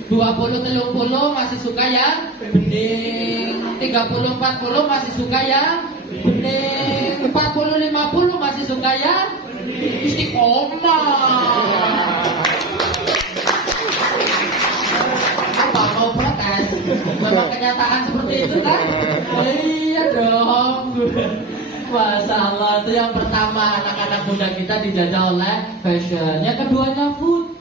20-30 masih suka yang bening. 30-40 masih suka yang bening. 40-50 masih suka yang istiqomah. Apa mau protes? Memang kenyataan seperti itu kan? Iya dong. Masalah itu yang pertama, anak-anak muda kita dijajah oleh fashion. Yang keduanya food,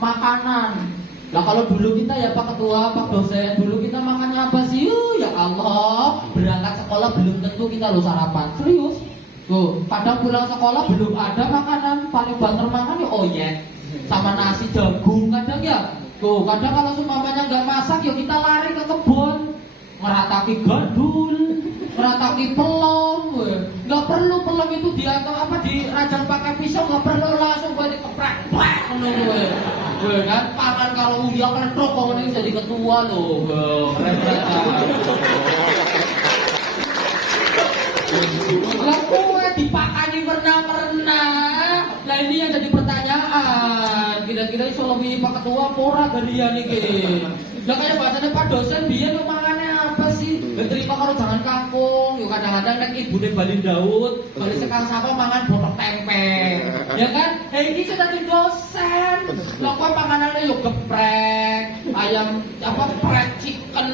makanan. Nah kalau dulu kita ya Pak Ketua, Pak dosen, dulu kita makannya apa sih? Ya Allah, berangkat sekolah belum tentu kita lo sarapan. Serius? Tuh, kadang pulang sekolah belum ada makanan, paling banter makan ya oyek sama nasi jagung kadang ya. Tuh, kadang kalau seumpamanya nggak masak ya kita lari ke kebun, merataki gadul, merataki pelong. Nggak perlu pelong itu dirajang pakai pisau, nggak perlu langsung gue dikeprek-prek menurut gue kan pangan kalau uya kan truk kok ini jadi ketua loh. Lah kowe dipakani pernah. Lah ini yang jadi pertanyaan. Kira-kira iso lebih Pak Ketua ora galian iki. Lah kayak bahasane Pak dosen biyen mangane apa sih? Terima karo jangan kangkung. Yo kadang-kadang nek ibune Bali Daud, kalau sekang sapa mangan botok tempe. Ya kan? Iki sudah di dosen. Lah kok panganane yo geprek, ayam apa fried chicken.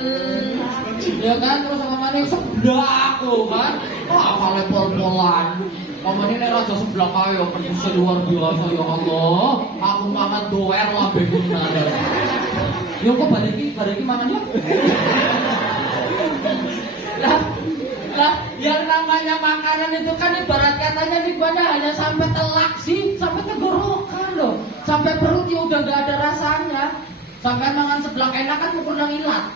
Ya kan terus samane seblak lho kan. Kok apale pol-polan. Pamane nek raja seblak kae yo peduse luar biasa ya Allah. Aku mangan doer lah benar. Yo kok bariki mangan yo. Lah, yang namanya makanan itu kan ibarat katanya nikmatnya hanya sampai telak sih, sampai tenggorokan loh, sampai perut ya udah gak ada rasanya, sampai mangan seblak enak kan ukur nang ilat,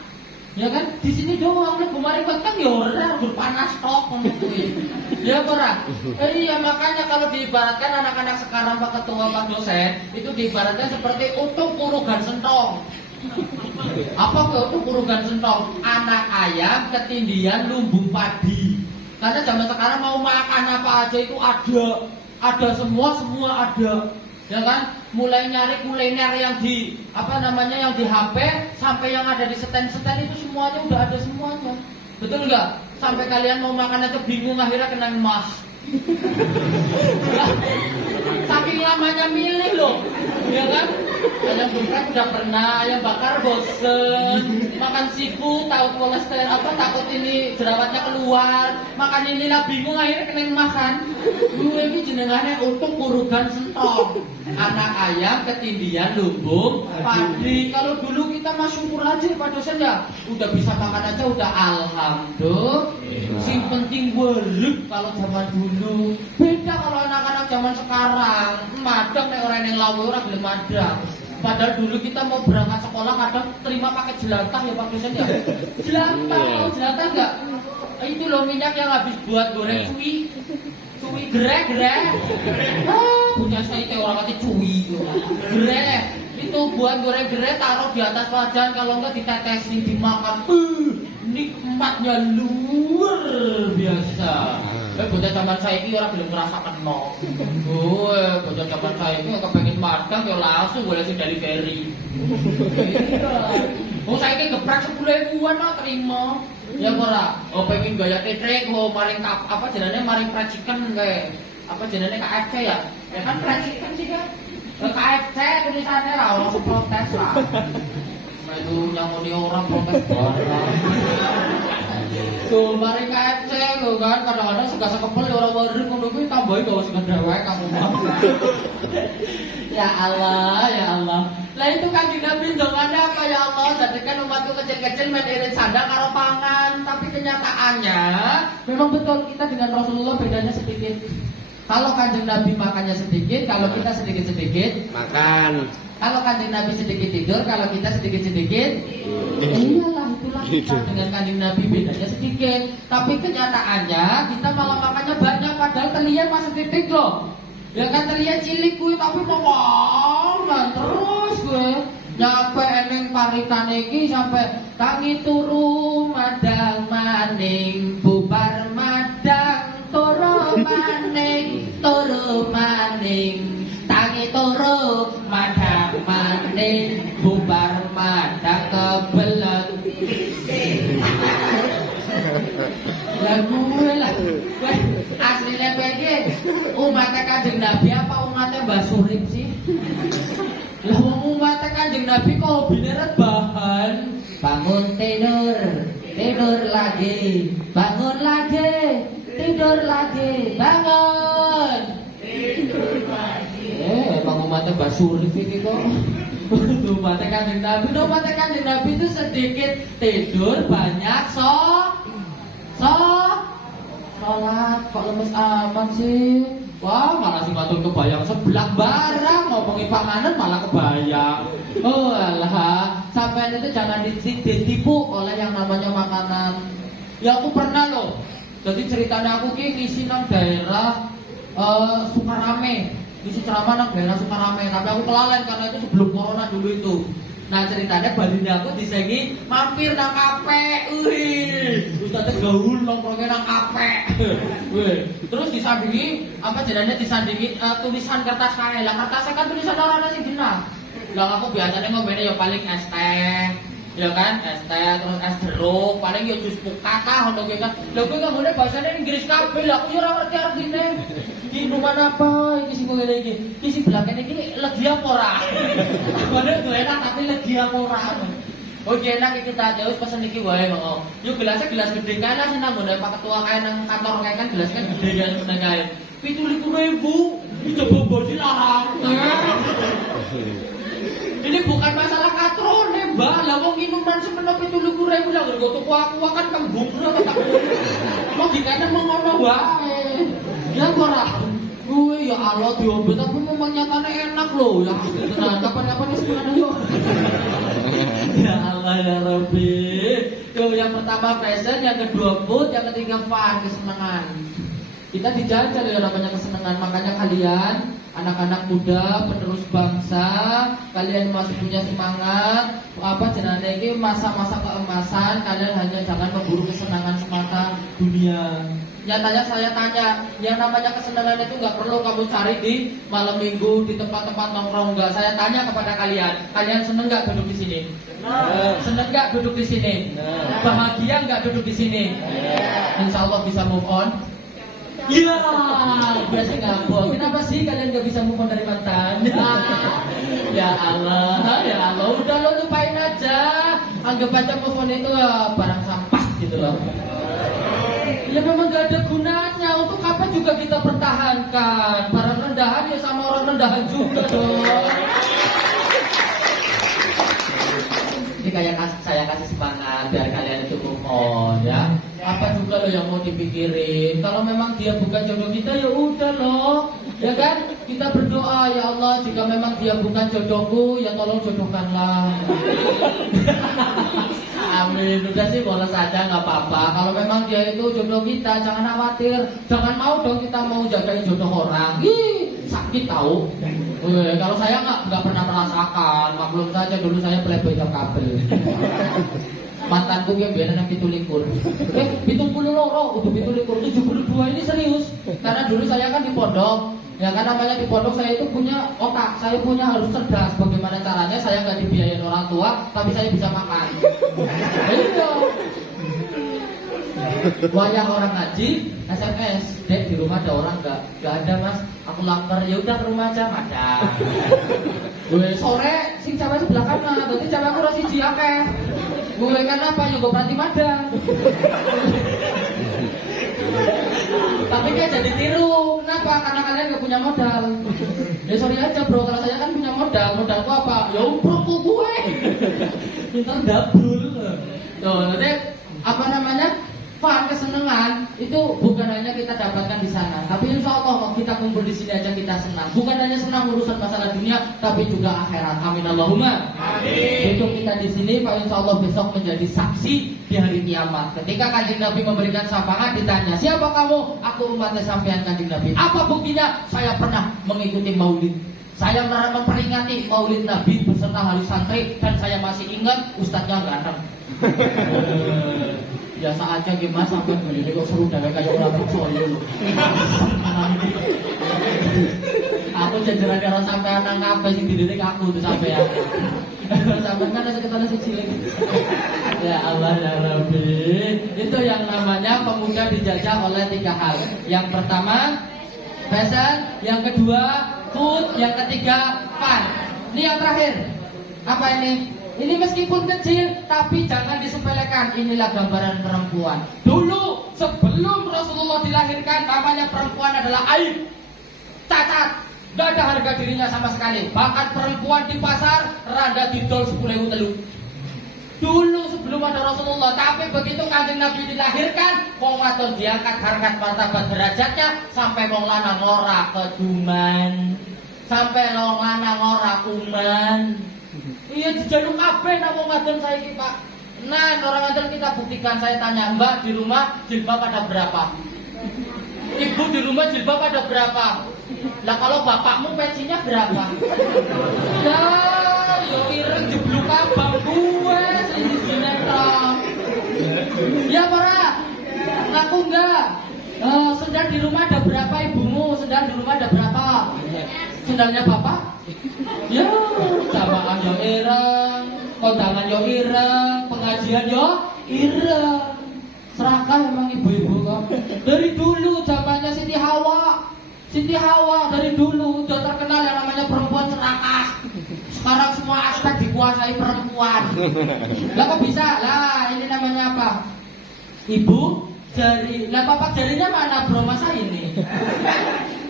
ya kan? Di sini doang, nih kemarin kan ya orang berpanas tok, ya ora. Iya makanya kalau diibaratkan anak-anak sekarang Pak Ketua Pak dosen itu diibaratkan seperti utuh urugan sentong. Apa ke urugan sentong? Anak ayam ketindian lumbung padi. Karena zaman sekarang mau makan apa aja itu ada semua ada. Ya kan? Mulai nyari kuliner yang di yang di HP sampai yang ada di stand-stand itu semuanya udah ada semuanya. Betul nggak? Sampai kalian mau makan aja bingung akhirnya kena emas. Saking lamanya milih loh, ya kan? Ayam geprek udah pernah, ayam bakar bosen, makan seafood takut kolesterol takut ini jerawatnya keluar, makan inilah bingung akhirnya kena makan. Gue ini jenengannya untuk kurugan sentong, anak ayam ketindian lumbung padi. Kalau dulu kita mah syukur aja Pak dosen ya, udah bisa makan aja udah alhamdulillah. Sing penting beruk kalau zaman dulu. Beda kalau anak-anak zaman sekarang, madang nek orang yang lawe orang belum madang. Padahal dulu kita mau berangkat sekolah kadang terima pakai jelantah ya Pak dosen ya. Jelantah, mau jelantah enggak? Itu loh minyak yang habis buat goreng cuy. Cuy grek. Punya saya kayak orang kata cuy. Grek. Itu buat goreng grek taruh di atas wajan kalau enggak ditetesin dimakan. Nikmatnya luar biasa. Bocah zaman saiki ora belum merasakan no. Bocah zaman saiki kepengin madang ya langsung boleh sing dari ferry. Oh saiki geprek 10.000-an mah terima. Ya ora. Oh pengen gaya tetrek maring jenenge maring fried chicken kae. Jenenge KFC ya? Ya kan fried chicken sih kan. KFC tulisannya lah orang protes lah. Itu nyangoni orang protes barang. Tuh mari KFC lo kan kadang-kadang suka sekepel ya orang waring ngono kuwi tambahi gawe sing dewek kamu mah. Ya Allah, ya Allah. Lah itu kan Nabi ndongane apa ya Allah? Jadikan umatku kecil-kecil main irit sandang karo pangan, tapi kenyataannya memang betul kita dengan Rasulullah bedanya sedikit. Kalau Kanjeng Nabi makannya sedikit, kalau kita sedikit-sedikit makan. Kalau Kanjeng Nabi sedikit tidur, kalau kita sedikit-sedikit iyalah itulah kita dengan Kanjeng Nabi bedanya sedikit. Tapi kenyataannya kita malah makannya banyak padahal telian masih titik loh. Ya kan telian cilik kuwi tapi pomongan terus gue. Nyampe eneng parikan iki sampai tangi turu madang maning bubar madang turu maning tangi turu madang maning bubar madang kebelet. Lah gue lah aslinya gue iki umatnya Kanjeng Nabi apa umatnya Mbah Surip sih? Lah wong umatnya Kanjeng Nabi kok hobine rebahan. Bangun tidur lagi, bangun lagi, tidur lagi, bangun. Tidur lagi. Emang umatnya Mbah Surip iki kok. Umatnya Kanjeng Nabi, umatnya Kanjeng Nabi itu sedikit tidur, banyak sholat, kok lemes amat sih? Wah, malah si matur kebayang sebelah barang, ngomongin panganan malah kebayang. Oh alah, sampai itu jangan ditipu oleh yang namanya makanan. Ya aku pernah loh. Jadi ceritanya aku ngisi nang daerah Sukarame, ngisi ceramah nang daerah Sukarame. Tapi aku kelalen karena itu sebelum corona dulu itu. Nah ceritanya balinda aku disengi mampir nang kafe, Ustadz gaul nongkrongnya nang kafe, terus disandingi disandingi tulisan kertas kae, lah kertasnya kan tulisan orang sing genah. Lah aku biasanya ngomongnya ya paling es teh, ya kan es teh terus es jeruk, paling ya jus pukaka ngono kan. Lah kowe ngomongnya bahasane Inggris kabeh, lah aku ora ngerti artine. Minuman apa iki sing ngene iki? Iki sing belakang iki legi apa ora? Padahal gue enak tapi legi apa ora? Oke enak iki kita aja wis pesen iki wae kok. Yo gelasnya gelas gede kae lah sing nang nggon Pak Ketua kae nang kantor kae kan gelas kan gede kan ngene kae. 17.000 dicoba bodi larang. Ini bukan masalah katrone, Mbak. Lah wong minuman semene 17.000 lah nggo tuku aku kan kembung ora tak. Mau dikene ngono wae. Ya ora. Gue ya Allah diombe tapi memang nyatane enak loh ya. Nah, kapan-kapan wis ngono yo. Ya Allah ya Rabbi. Tuh yang pertama passion, yang kedua mood, yang ketiga fun, kesenangan. Kita dijajal ya namanya kesenangan. Makanya kalian anak-anak muda penerus bangsa, kalian masih punya semangat. Jenenge iki masa-masa keemasan, kalian hanya jangan memburu kesenangan semata dunia. Nyatanya saya tanya, yang namanya kesenangan itu nggak perlu kamu cari di malam minggu, di tempat-tempat nongkrong, nggak. Saya tanya kepada kalian seneng nggak duduk di sini? Seneng nggak duduk di sini? Bahagia nggak duduk di sini? Insya Allah bisa move on. Iya, biasa ngabok. Kenapa sih kalian nggak bisa move on dari mantan? Ya Allah, udah lo lupain aja. Anggap aja move on itu barang sampah gitu loh. Ya memang gak ada gunanya. Untuk apa juga kita pertahankan? Barang rendahan ya sama orang rendahan juga dong. Ini kayak saya kasih semangat biar kalian itu move on ya. Apa juga loh yang mau dipikirin. Kalau memang dia bukan jodoh kita ya udah loh. Ya kan? Kita berdoa, ya Allah, jika memang dia bukan jodohku, ya tolong jodohkanlah. Amin. Udah sih boleh saja, nggak apa-apa. Kalau memang dia itu jodoh kita, jangan khawatir. Jangan mau dong kita mau jagain jodoh orang. Ih, sakit tahu. Kalau saya nggak pernah merasakan. Maklum saja dulu saya playboy kabel. Mantanku yang biasa yang 17. 72 udah 72 ini serius. Karena dulu saya kan di pondok. Ya kan namanya di pondok saya itu punya otak, saya punya harus cerdas. Bagaimana caranya saya nggak dibiayain orang tua, tapi saya bisa makan. Iya. Wayang orang ngaji, SMS, Dek di rumah ada orang nggak ada mas, aku lapar, ya udah ke rumah aja, ada. Sore sing cewek sebelah kanan, berarti cewek aku rasi jiake. Gue kan apa yang gue berarti madang. Tapi kayak jadi tiru. Kenapa? Karena kalian gak punya modal. Ya sorry aja bro, kalau saya kan punya modal. Modalku apa? Ya umproku gue. Pintar dabul. Tuh, jadi apa namanya? Fun, kesenangan itu bukan hanya kita dapatkan di sana, tapi insya Allah kita kumpul di sini aja kita senang. Bukan hanya senang urusan masalah dunia, tapi juga akhirat. Amin Allahumma. Amin. Untuk kita di sini, Pak, insya Allah besok menjadi saksi di hari kiamat. Ketika Kanjeng Nabi memberikan syafaat, ditanya, siapa kamu? Aku umatnya sampean Kanjeng Nabi. Apa buktinya? Saya pernah mengikuti maulid. Saya memperingati maulid Nabi beserta hari santri, dan saya masih ingat ustadznya ganteng. Biasa aja gimana sampai begini kok seru deh kayak orang percaya loh. Aku jajaran karo sampean nang kabeh sing dididik aku tuh sampean. Sampean kan sekitar cilik. Ya Allah ya Rabbi. Itu yang namanya pemuda dijajah oleh 3 hal. Yang pertama passion, yang kedua food, yang ketiga fun. Ini yang terakhir. Apa ini? Ini meskipun kecil, tapi jangan disepelekan. Inilah gambaran perempuan. Dulu, sebelum Rasulullah dilahirkan, namanya perempuan adalah aib, cacat, gak ada harga dirinya sama sekali. Bahkan perempuan di pasar, rada didol 10.000 telu. Dulu sebelum ada Rasulullah. Tapi begitu Kanjeng Nabi dilahirkan, wong wadon diangkat harkat martabat derajatnya, sampai wong lanang ora keduman, sampai wong lanang ora kuman. Iya dijaluk kabeh nang wong wadon saiki, Pak. Nah, orang wadon kita buktikan. Saya tanya, Mbak di rumah jilbab ada berapa? Ibu di rumah jilbab ada berapa? Lah kalau bapakmu pensinya berapa? Ya, yo ireng jeblok abang gue sing sinetron. Ya para, ngaku enggak? Sendal di rumah ada berapa ibumu? Sendal di rumah ada berapa? Sendalnya bapak? Ya, jamaah yo ireng, kondangan yo ireng, pengajian yo ireng. Serakah emang ibu-ibu kok. Dari dulu zamannya Siti Hawa dari dulu udah terkenal yang namanya perempuan serakah. Sekarang semua aspek dikuasai perempuan. Lah kok bisa? Lah ini namanya apa? Ibu jari. Lah papak jarinya mana bro masa ini?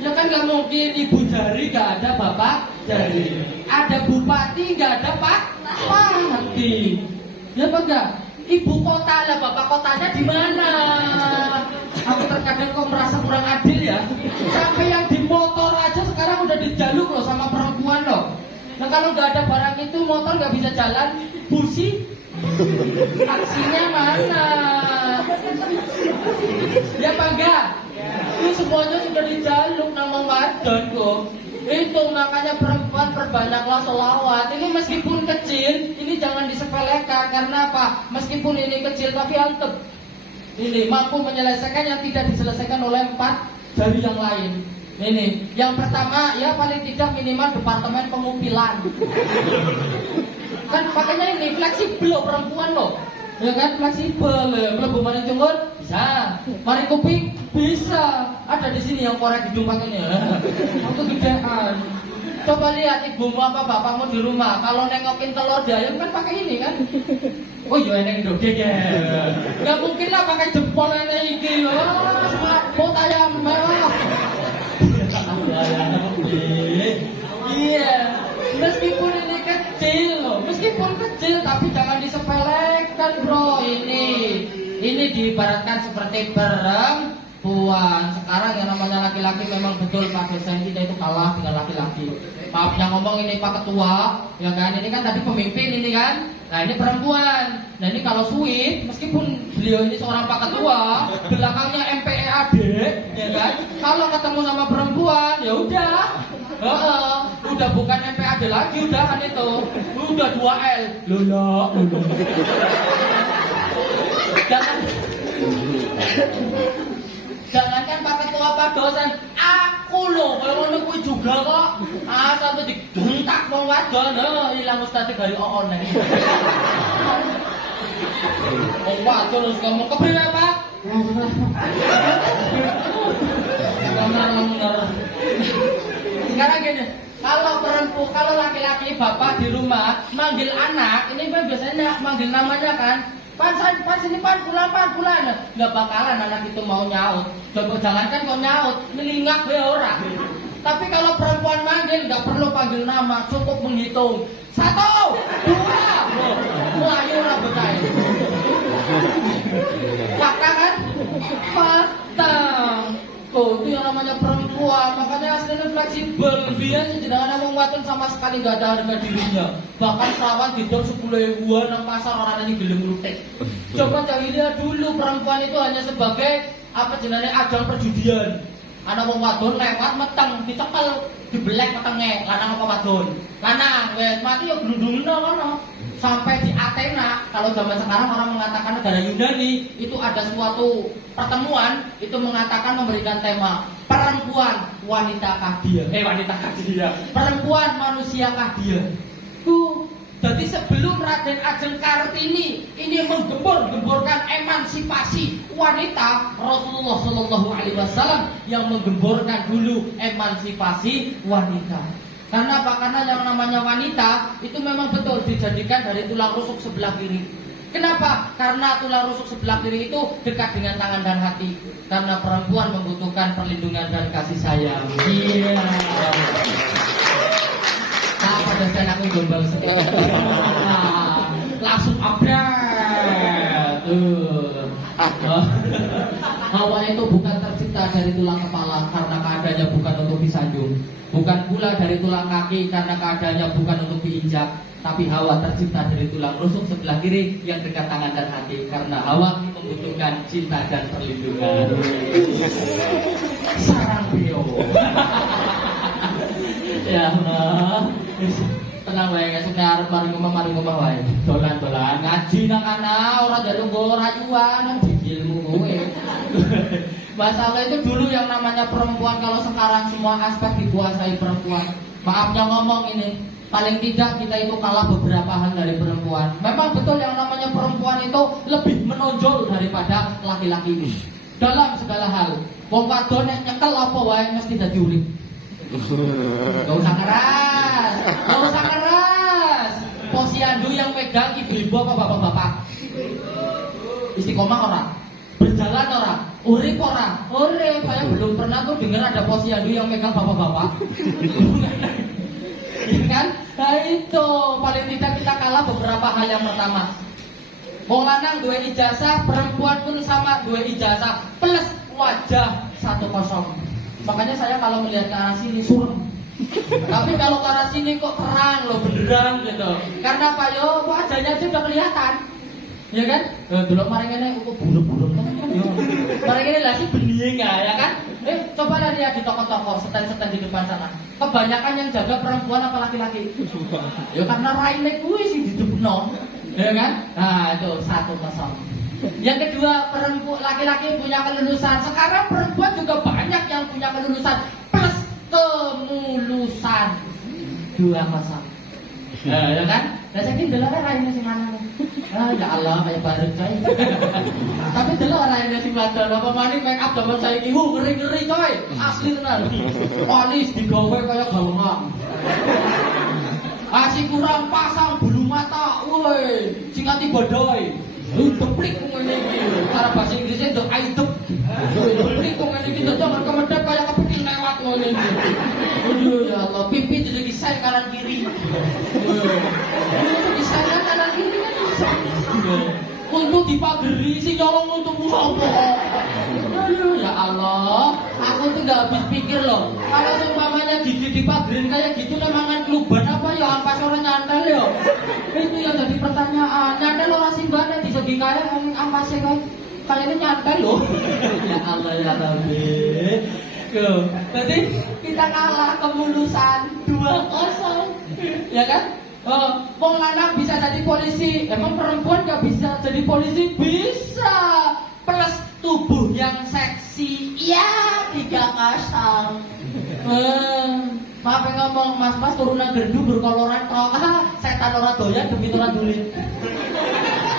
Ya kan gak mungkin ibu jari gak ada bapak jari. Ada bupati gak ada pak Pati. Ya apa enggak? Ibu kota lah bapak kotanya di mana? Aku terkadang kok merasa kurang adil ya. Sampai yang di motor aja sekarang udah dijaluk loh sama perempuan loh. Nah kalau nggak ada barang itu motor nggak bisa jalan. Busi taksinya mana? Ya apa enggak? Itu semuanya sudah dijaluk nama wadon kok. Itu makanya perempuan perbanyaklah sholawat. Ini meskipun kecil, ini jangan disepelekan. Karena apa? Meskipun ini kecil tapi antep. Ini mampu menyelesaikan yang tidak diselesaikan oleh 4 jari yang lain. Ini yang pertama ya paling tidak minimal departemen pengupilan. Kan pakainya ini fleksibel loh perempuan loh. Ya kan fleksibel, mlebu mari cungur bisa, mari kuping bisa. Ada di sini yang korek hidung pakainya. Aku gedean. Coba lihat ibumu apa bapakmu di rumah, kalau nengokin telur ayam kan pakai ini kan? Oh iya ini dogeng ya. Gak mungkin lah pakai jempol ini iki loh. Semaput ayam mewah. Iya. Meskipun ini kecil loh, meskipun kecil tapi jangan disepelekan bro. Ini diibaratkan seperti perempuan. Sekarang yang namanya laki-laki memang betul Pak Dosen kita itu kalah dengan laki-laki. Maaf yang ngomong ini Pak Ketua, ya kan? Ini kan tadi pemimpin ini kan. Nah ini perempuan. Nah ini kalau sweet, meskipun beliau ini seorang Pak Ketua, belakangnya MPEAD, ya kan? Kalau ketemu sama perempuan, ya udah. Udah bukan MPAD lagi, udahan itu. Udah 2L. Lolo. Jangankan Pak Ketua Pak Dosen, aku loh kalau ngono kuwi juga kok. Sampai digentak wong wadon, ilang ustaz gari oon nek. Wong wadon terus ngomong kepriwe Pak? Bener. Sekarang gini, kalau laki-laki bapak di rumah manggil anak, ini kan biasanya manggil namanya kan. Pan sini pan pulang. Nggak bakalan anak itu mau nyaut. Coba jangankan kau nyaut, melingak be orang. Tapi kalau perempuan manggil nggak perlu panggil nama, cukup menghitung 1, 2, melayu lah bekai. Fakta kan? Fakta. Tuh, itu yang namanya perempuan, makanya aslinya fleksibel. Biasanya tidak ada wong wadon sama sekali nggak ada harga dirinya. Bahkan perawan didol 10.000-an nang pasar orang ini gelem nglutik. Coba cari lihat dulu perempuan itu hanya sebagai apa jenenge ajang perjudian. Ada wong wadon lewat meteng, dicekel, dibelek metenge, lanang apa wadon? Lanang, wes mati ya glundungna kono. Sampai di Athena, kalau zaman sekarang orang mengatakan negara Yunani, itu ada suatu pertemuan, itu mengatakan memberikan tema perempuan wanita kadia. Perempuan manusia kadia. Jadi sebelum Raden Ajeng Kartini ini menggembor-gemborkan emansipasi wanita, Rasulullah Shallallahu Alaihi Wasallam yang menggemborkan dulu emansipasi wanita. Karena apa? Karena yang namanya wanita itu memang betul dijadikan dari tulang rusuk sebelah kiri. Kenapa? Karena tulang rusuk sebelah kiri itu dekat dengan tangan dan hati. Karena perempuan membutuhkan perlindungan dan kasih sayang. Iya. Nah, pada saat aku gombal sekali. Langsung update. Hawa itu bukan tercipta dari tulang kepala karena keadaannya bukan untuk disanjung. Bukan pula dari tulang kaki karena keadaannya bukan untuk diinjak. Tapi Hawa tercipta dari tulang rusuk sebelah kiri yang dekat tangan dan hati. Karena Hawa membutuhkan cinta dan perlindungan. Sarang Bio. Ya Allah. Tenang wae, suka arep mari ngomong wae. Dolan ngaji nang ana ora njaluk nggo rayuan nang ilmu kowe. Masalah itu dulu yang namanya perempuan, kalau sekarang semua aspek dikuasai perempuan. Maafnya ngomong ini, paling tidak kita itu kalah beberapa hal dari perempuan. Memang betul yang namanya perempuan itu lebih menonjol daripada laki-laki ini dalam segala hal. Wong wadon nek nyekel apa wae mesti dadi urip. Gak usah keras. Posyandu yang megang ibu-ibu apa bapak-bapak? Istiqomah orang, berjalan orang, urip orang, saya belum pernah tuh dengar ada posyandu yang megang bapak-bapak. Ya kan? Nah itu paling tidak kita kalah beberapa hal. Yang pertama, wong lanang 2 ijazah, perempuan pun sama 2 ijazah plus wajah 1-0. Makanya saya kalau melihat ke arah sini surem. Tapi kalau ke arah sini kok terang loh, beneran gitu. Karena apa yo? Wajahnya aja udah kelihatan. Ya kan? Dulu kemarin ini kok buruk-buruk kan yo. Kemarin ini lagi bening ya kan? Coba lihat di toko-toko, stand-stand di depan sana. Kebanyakan yang jaga perempuan apa laki-laki? Ya karena raine kuwi sing didepno. Ya kan? Nah, itu 1-0. Yang kedua, perempuan laki-laki punya kelulusan. Sekarang perempuan juga banyak yang punya kelulusan plus kemulusan. 2-0. Ya kan? Lah saiki ndelok raine sing lanang. Ya Allah, kayak bareng coy. Tapi delok raine sing wadon apa maning make up zaman saiki ngeri-ngeri coy. Asli tenan. Polis digawe kaya gawang. Asih kurang pasang bulu mata, woi, sing ati bodoi. Deplik ngene iki. Cara bahasa Inggrisnya the eye dep. Deplik ngene iki tekan kemedhep kaya kepething lewat ngene iki. Aduh ya Allah, pipi jadi kisah kanan kiri. Kisah kanan kiri kan bisa. Untuk dipageri sih nyolong untuk sapa. Aduh ya Allah, aku tuh nggak habis pikir loh. Kalau seumpamanya gigi dipagerin kayak gitu lemangan kluban apa ya ampas orang nyantel ya. Itu yang jadi pertanyaan. Nyantel orang simbana di segi kaya ampasnya kan kayaknya nyantel loh. Ya Allah ya Rabbi. Loh, berarti kita kalah kemulusan 2-0. Ya kan? Wong lanang bisa jadi polisi, emang perempuan gak bisa jadi polisi? Bisa. Plus tubuh yang seksi, ya 3-0. Maaf ngomong mas turunan gerdu berkoloran tok. Setan ora doyan demi ora dulit.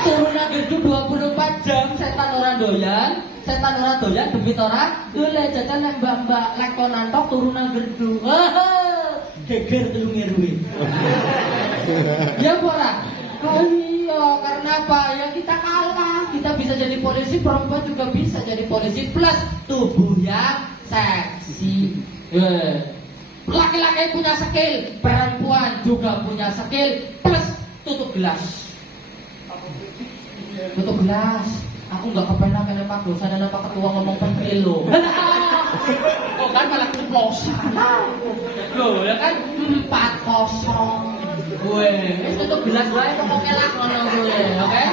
Turunan gerdu 24 jam setan ora doyan. Setan ora doyan demi ora dulit. Jajan nek mbak-mbak lekonan tok turunan gerdu. Geger telung RW. Ya ora? Iya, karena apa? Ya kita kalah. Kita bisa jadi polisi, perempuan juga bisa jadi polisi plus tubuh yang seksi. Laki-laki punya skill, perempuan juga punya skill plus tutup gelas. Tutup gelas. Aku nggak kepenak kena Pak Dosa dan Pak Ketua ngomong pentil lo. Oh kan malah keceplosan. Loh ya kan 4-0. Gue, wis tutup gelas wae kok kelak ngono gue, oke?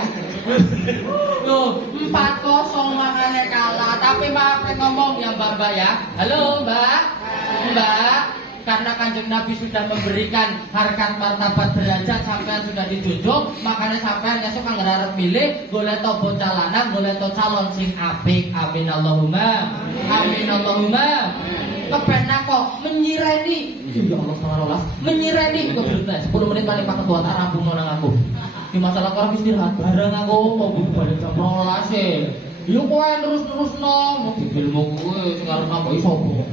Loh, 4-0 makane kalah. Tapi maaf ngomong ya Mbak ya. Halo Mbak. Mbak, karena Kanjeng Nabi sudah memberikan harkat martabat derajat sampean sudah dijunjung, makanya sampean esuk kang ngarep milih golek to bocah lanang, golek to calon sing apik. Amin Allahumma. Amin Allahumma. Kepenak kok menyireni. Ya Allah subhanallah. Menyireni kok berita 10 menit paling Pak Ketua tak rampung nang aku. Di masalah karo istirahat bareng aku mau balik jam 12 e. Yo kowe terus-terusno mobilmu kowe sing arep apa iso apa.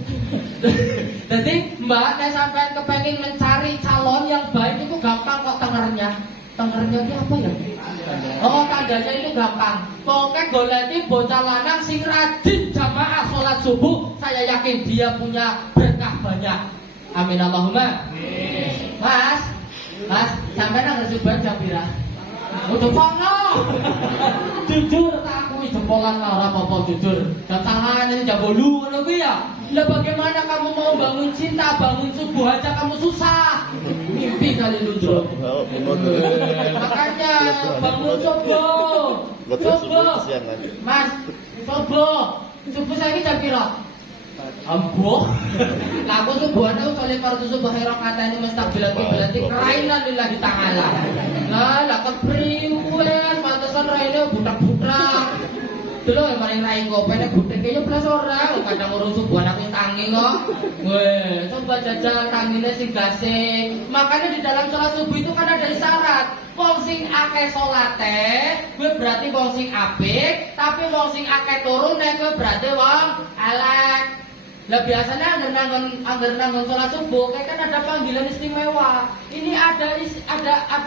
Jadi Mbak, nek sampean kepengin mencari calon yang baik itu gampang kok tengernya. Tengernya itu apa ya? Oh, tandanya itu gampang. Pokoknya goleki bocah lanang sing rajin jamaah sholat subuh, saya yakin dia punya berkah banyak. Amin Allahumma. Mas, sampean nang resuban jam pira? Udah kono. Jujur tak akui jempolan ora apa-apa jujur. Jam tangan ini jam 8 ngono kuwi ya. Lah bagaimana kamu mau bangun cinta, bangun subuh aja kamu susah. Mimpi kali lucu. Makanya bangun subuh. Mas, subuh saya jam pira? Ambo. Lah aku subuhane usole fardu subuh rakaat ini mustaqbilan berarti kerainan lillahi taala. Lah kepriwen pantesan raine butak-butak. Dulu yang paling rai kopene butek yo blas ora, kadang urung subuhan aku tangi kok. Weh, coba jajal tangine sing gasing. Makanya di dalam sholat subuh itu kan ada isyarat. Wong sing akeh salate, kuwi berarti wong sing apik, tapi wong sing akeh turu nek kuwi berarti wong elek. Lah biasanya anggar nanggon sholat subuh kayak kan ada panggilan istimewa. Ini ada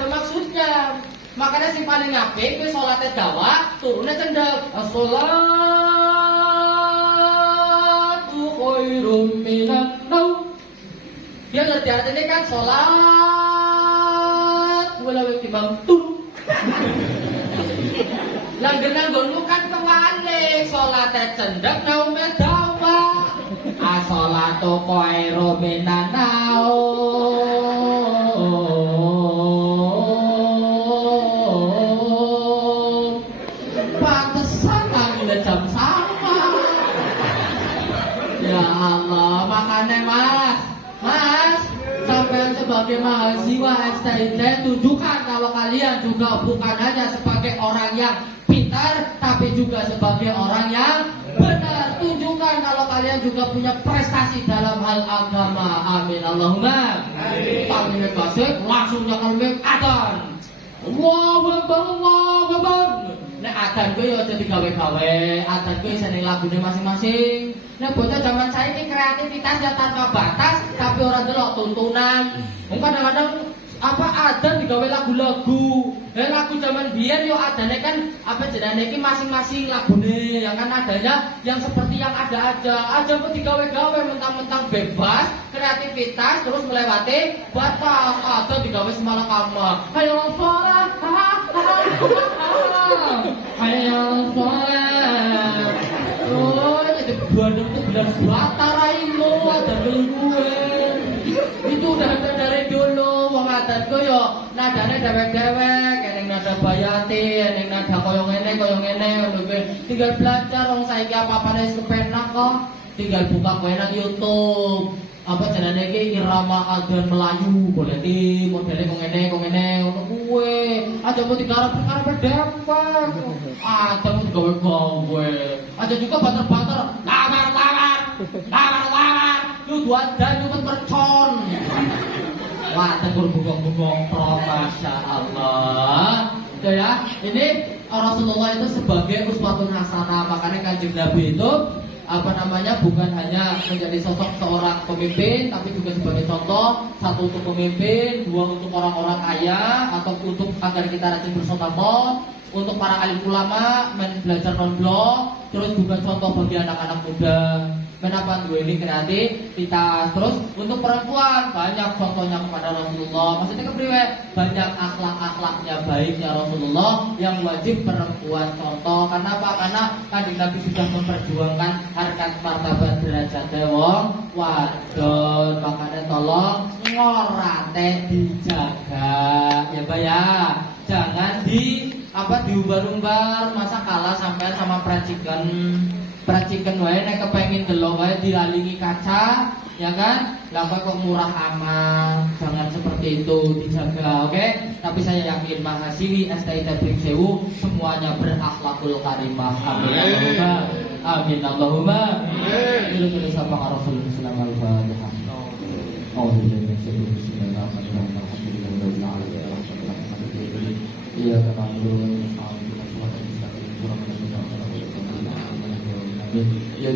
maksudnya. Makanya sing paling apik kuwi salate dawa, turune cendhek. As-sholatu khairum minan naum. Dia ngerti artinya kan sholat wala wek timbang turu. Lah genang nggonmu kan kewale salate cendhek naume dawa. As-sholatu khairum minan naum. Jam sama. Ya Allah, makanya Mas, sampai sebagai mahasiswa STIT tunjukkan kalau kalian juga bukan hanya sebagai orang yang pintar pintar, tapi juga sebagai orang yang benar. Tunjukkan kalau kalian juga punya prestasi dalam hal agama. Amin Allahumma. Amin. Kasih langsung jangan mic adzan. Allahu Akbar, Allahu Akbar. Nek adzan kuwi aja digawe-gawe, adzan kuwi seneng lagune masing-masing. Nek bocah zaman saiki kreativitas ya tanpa batas, tapi ora delok tuntunan. Kadang-kadang adzan digawe lagu-lagu. Lagu zaman biyen yo adane kan jenenge iki masing-masing lagune, ya kan adanya yang seperti yang ada aja. Aja kok digawe-gawe mentang-mentang bebas, kreativitas terus melewati batas. Ada digawe semalakama. Hayo sholat. Hayo sholat. Oh, jadi bandung tuh bilang bata raimu ada gue. Itu udah ada dari dulu. Wong adatku yo nadane dewek-dewek, eneng nada bayati, eneng nada koyo ngene ngono kuwi. Tinggal belajar wong saiki apa-apane wis kepenak kok. Tinggal buka kowe nang YouTube. Jenenge iki irama adzan Melayu, boleh di modele kok ngene ngono kuwi. Aja mau digarap-garap dempak. Aja mau gawe-gawe. Aja juga bater-bater, lawar. Lu dua dan lu mercon. Wah, tegur bugong-bugong pro, Masya Allah. Ya, ini Rasulullah itu sebagai uswatun hasanah. Makanya Kanjeng Nabi itu bukan hanya menjadi sosok seorang pemimpin, tapi juga sebagai contoh, satu untuk pemimpin, dua untuk orang-orang kaya, atau untuk agar kita rajin bersedekah, untuk para alim ulama belajar non-blok, terus juga contoh bagi anak-anak muda. Kenapa gue ini kreativitas? Terus untuk perempuan banyak contohnya kepada Rasulullah. Maksudnya kepriwe? Banyak akhlak-akhlaknya baiknya Rasulullah yang wajib perempuan contoh. Kenapa? Karena Kanjeng Nabi sudah memperjuangkan harkat martabat derajat wong wadon. Makanya tolong ngorate dijaga ya Pak ya. Jangan diumbar-umbar, masa kalah sampai sama Pracikan wae nek kepengin delok wae dilalingi kaca, ya kan? Lah kok murah aman. Jangan seperti itu, dijaga, oke? Tapi saya yakin mahasiswi STI Tablik Sewu semuanya berakhlakul karimah. Amin Allahumma. Amin Allahumma. Amin. Kita sapa Rasulullah sallallahu alaihi wasallam. Oh, iya kan dulu. Ya,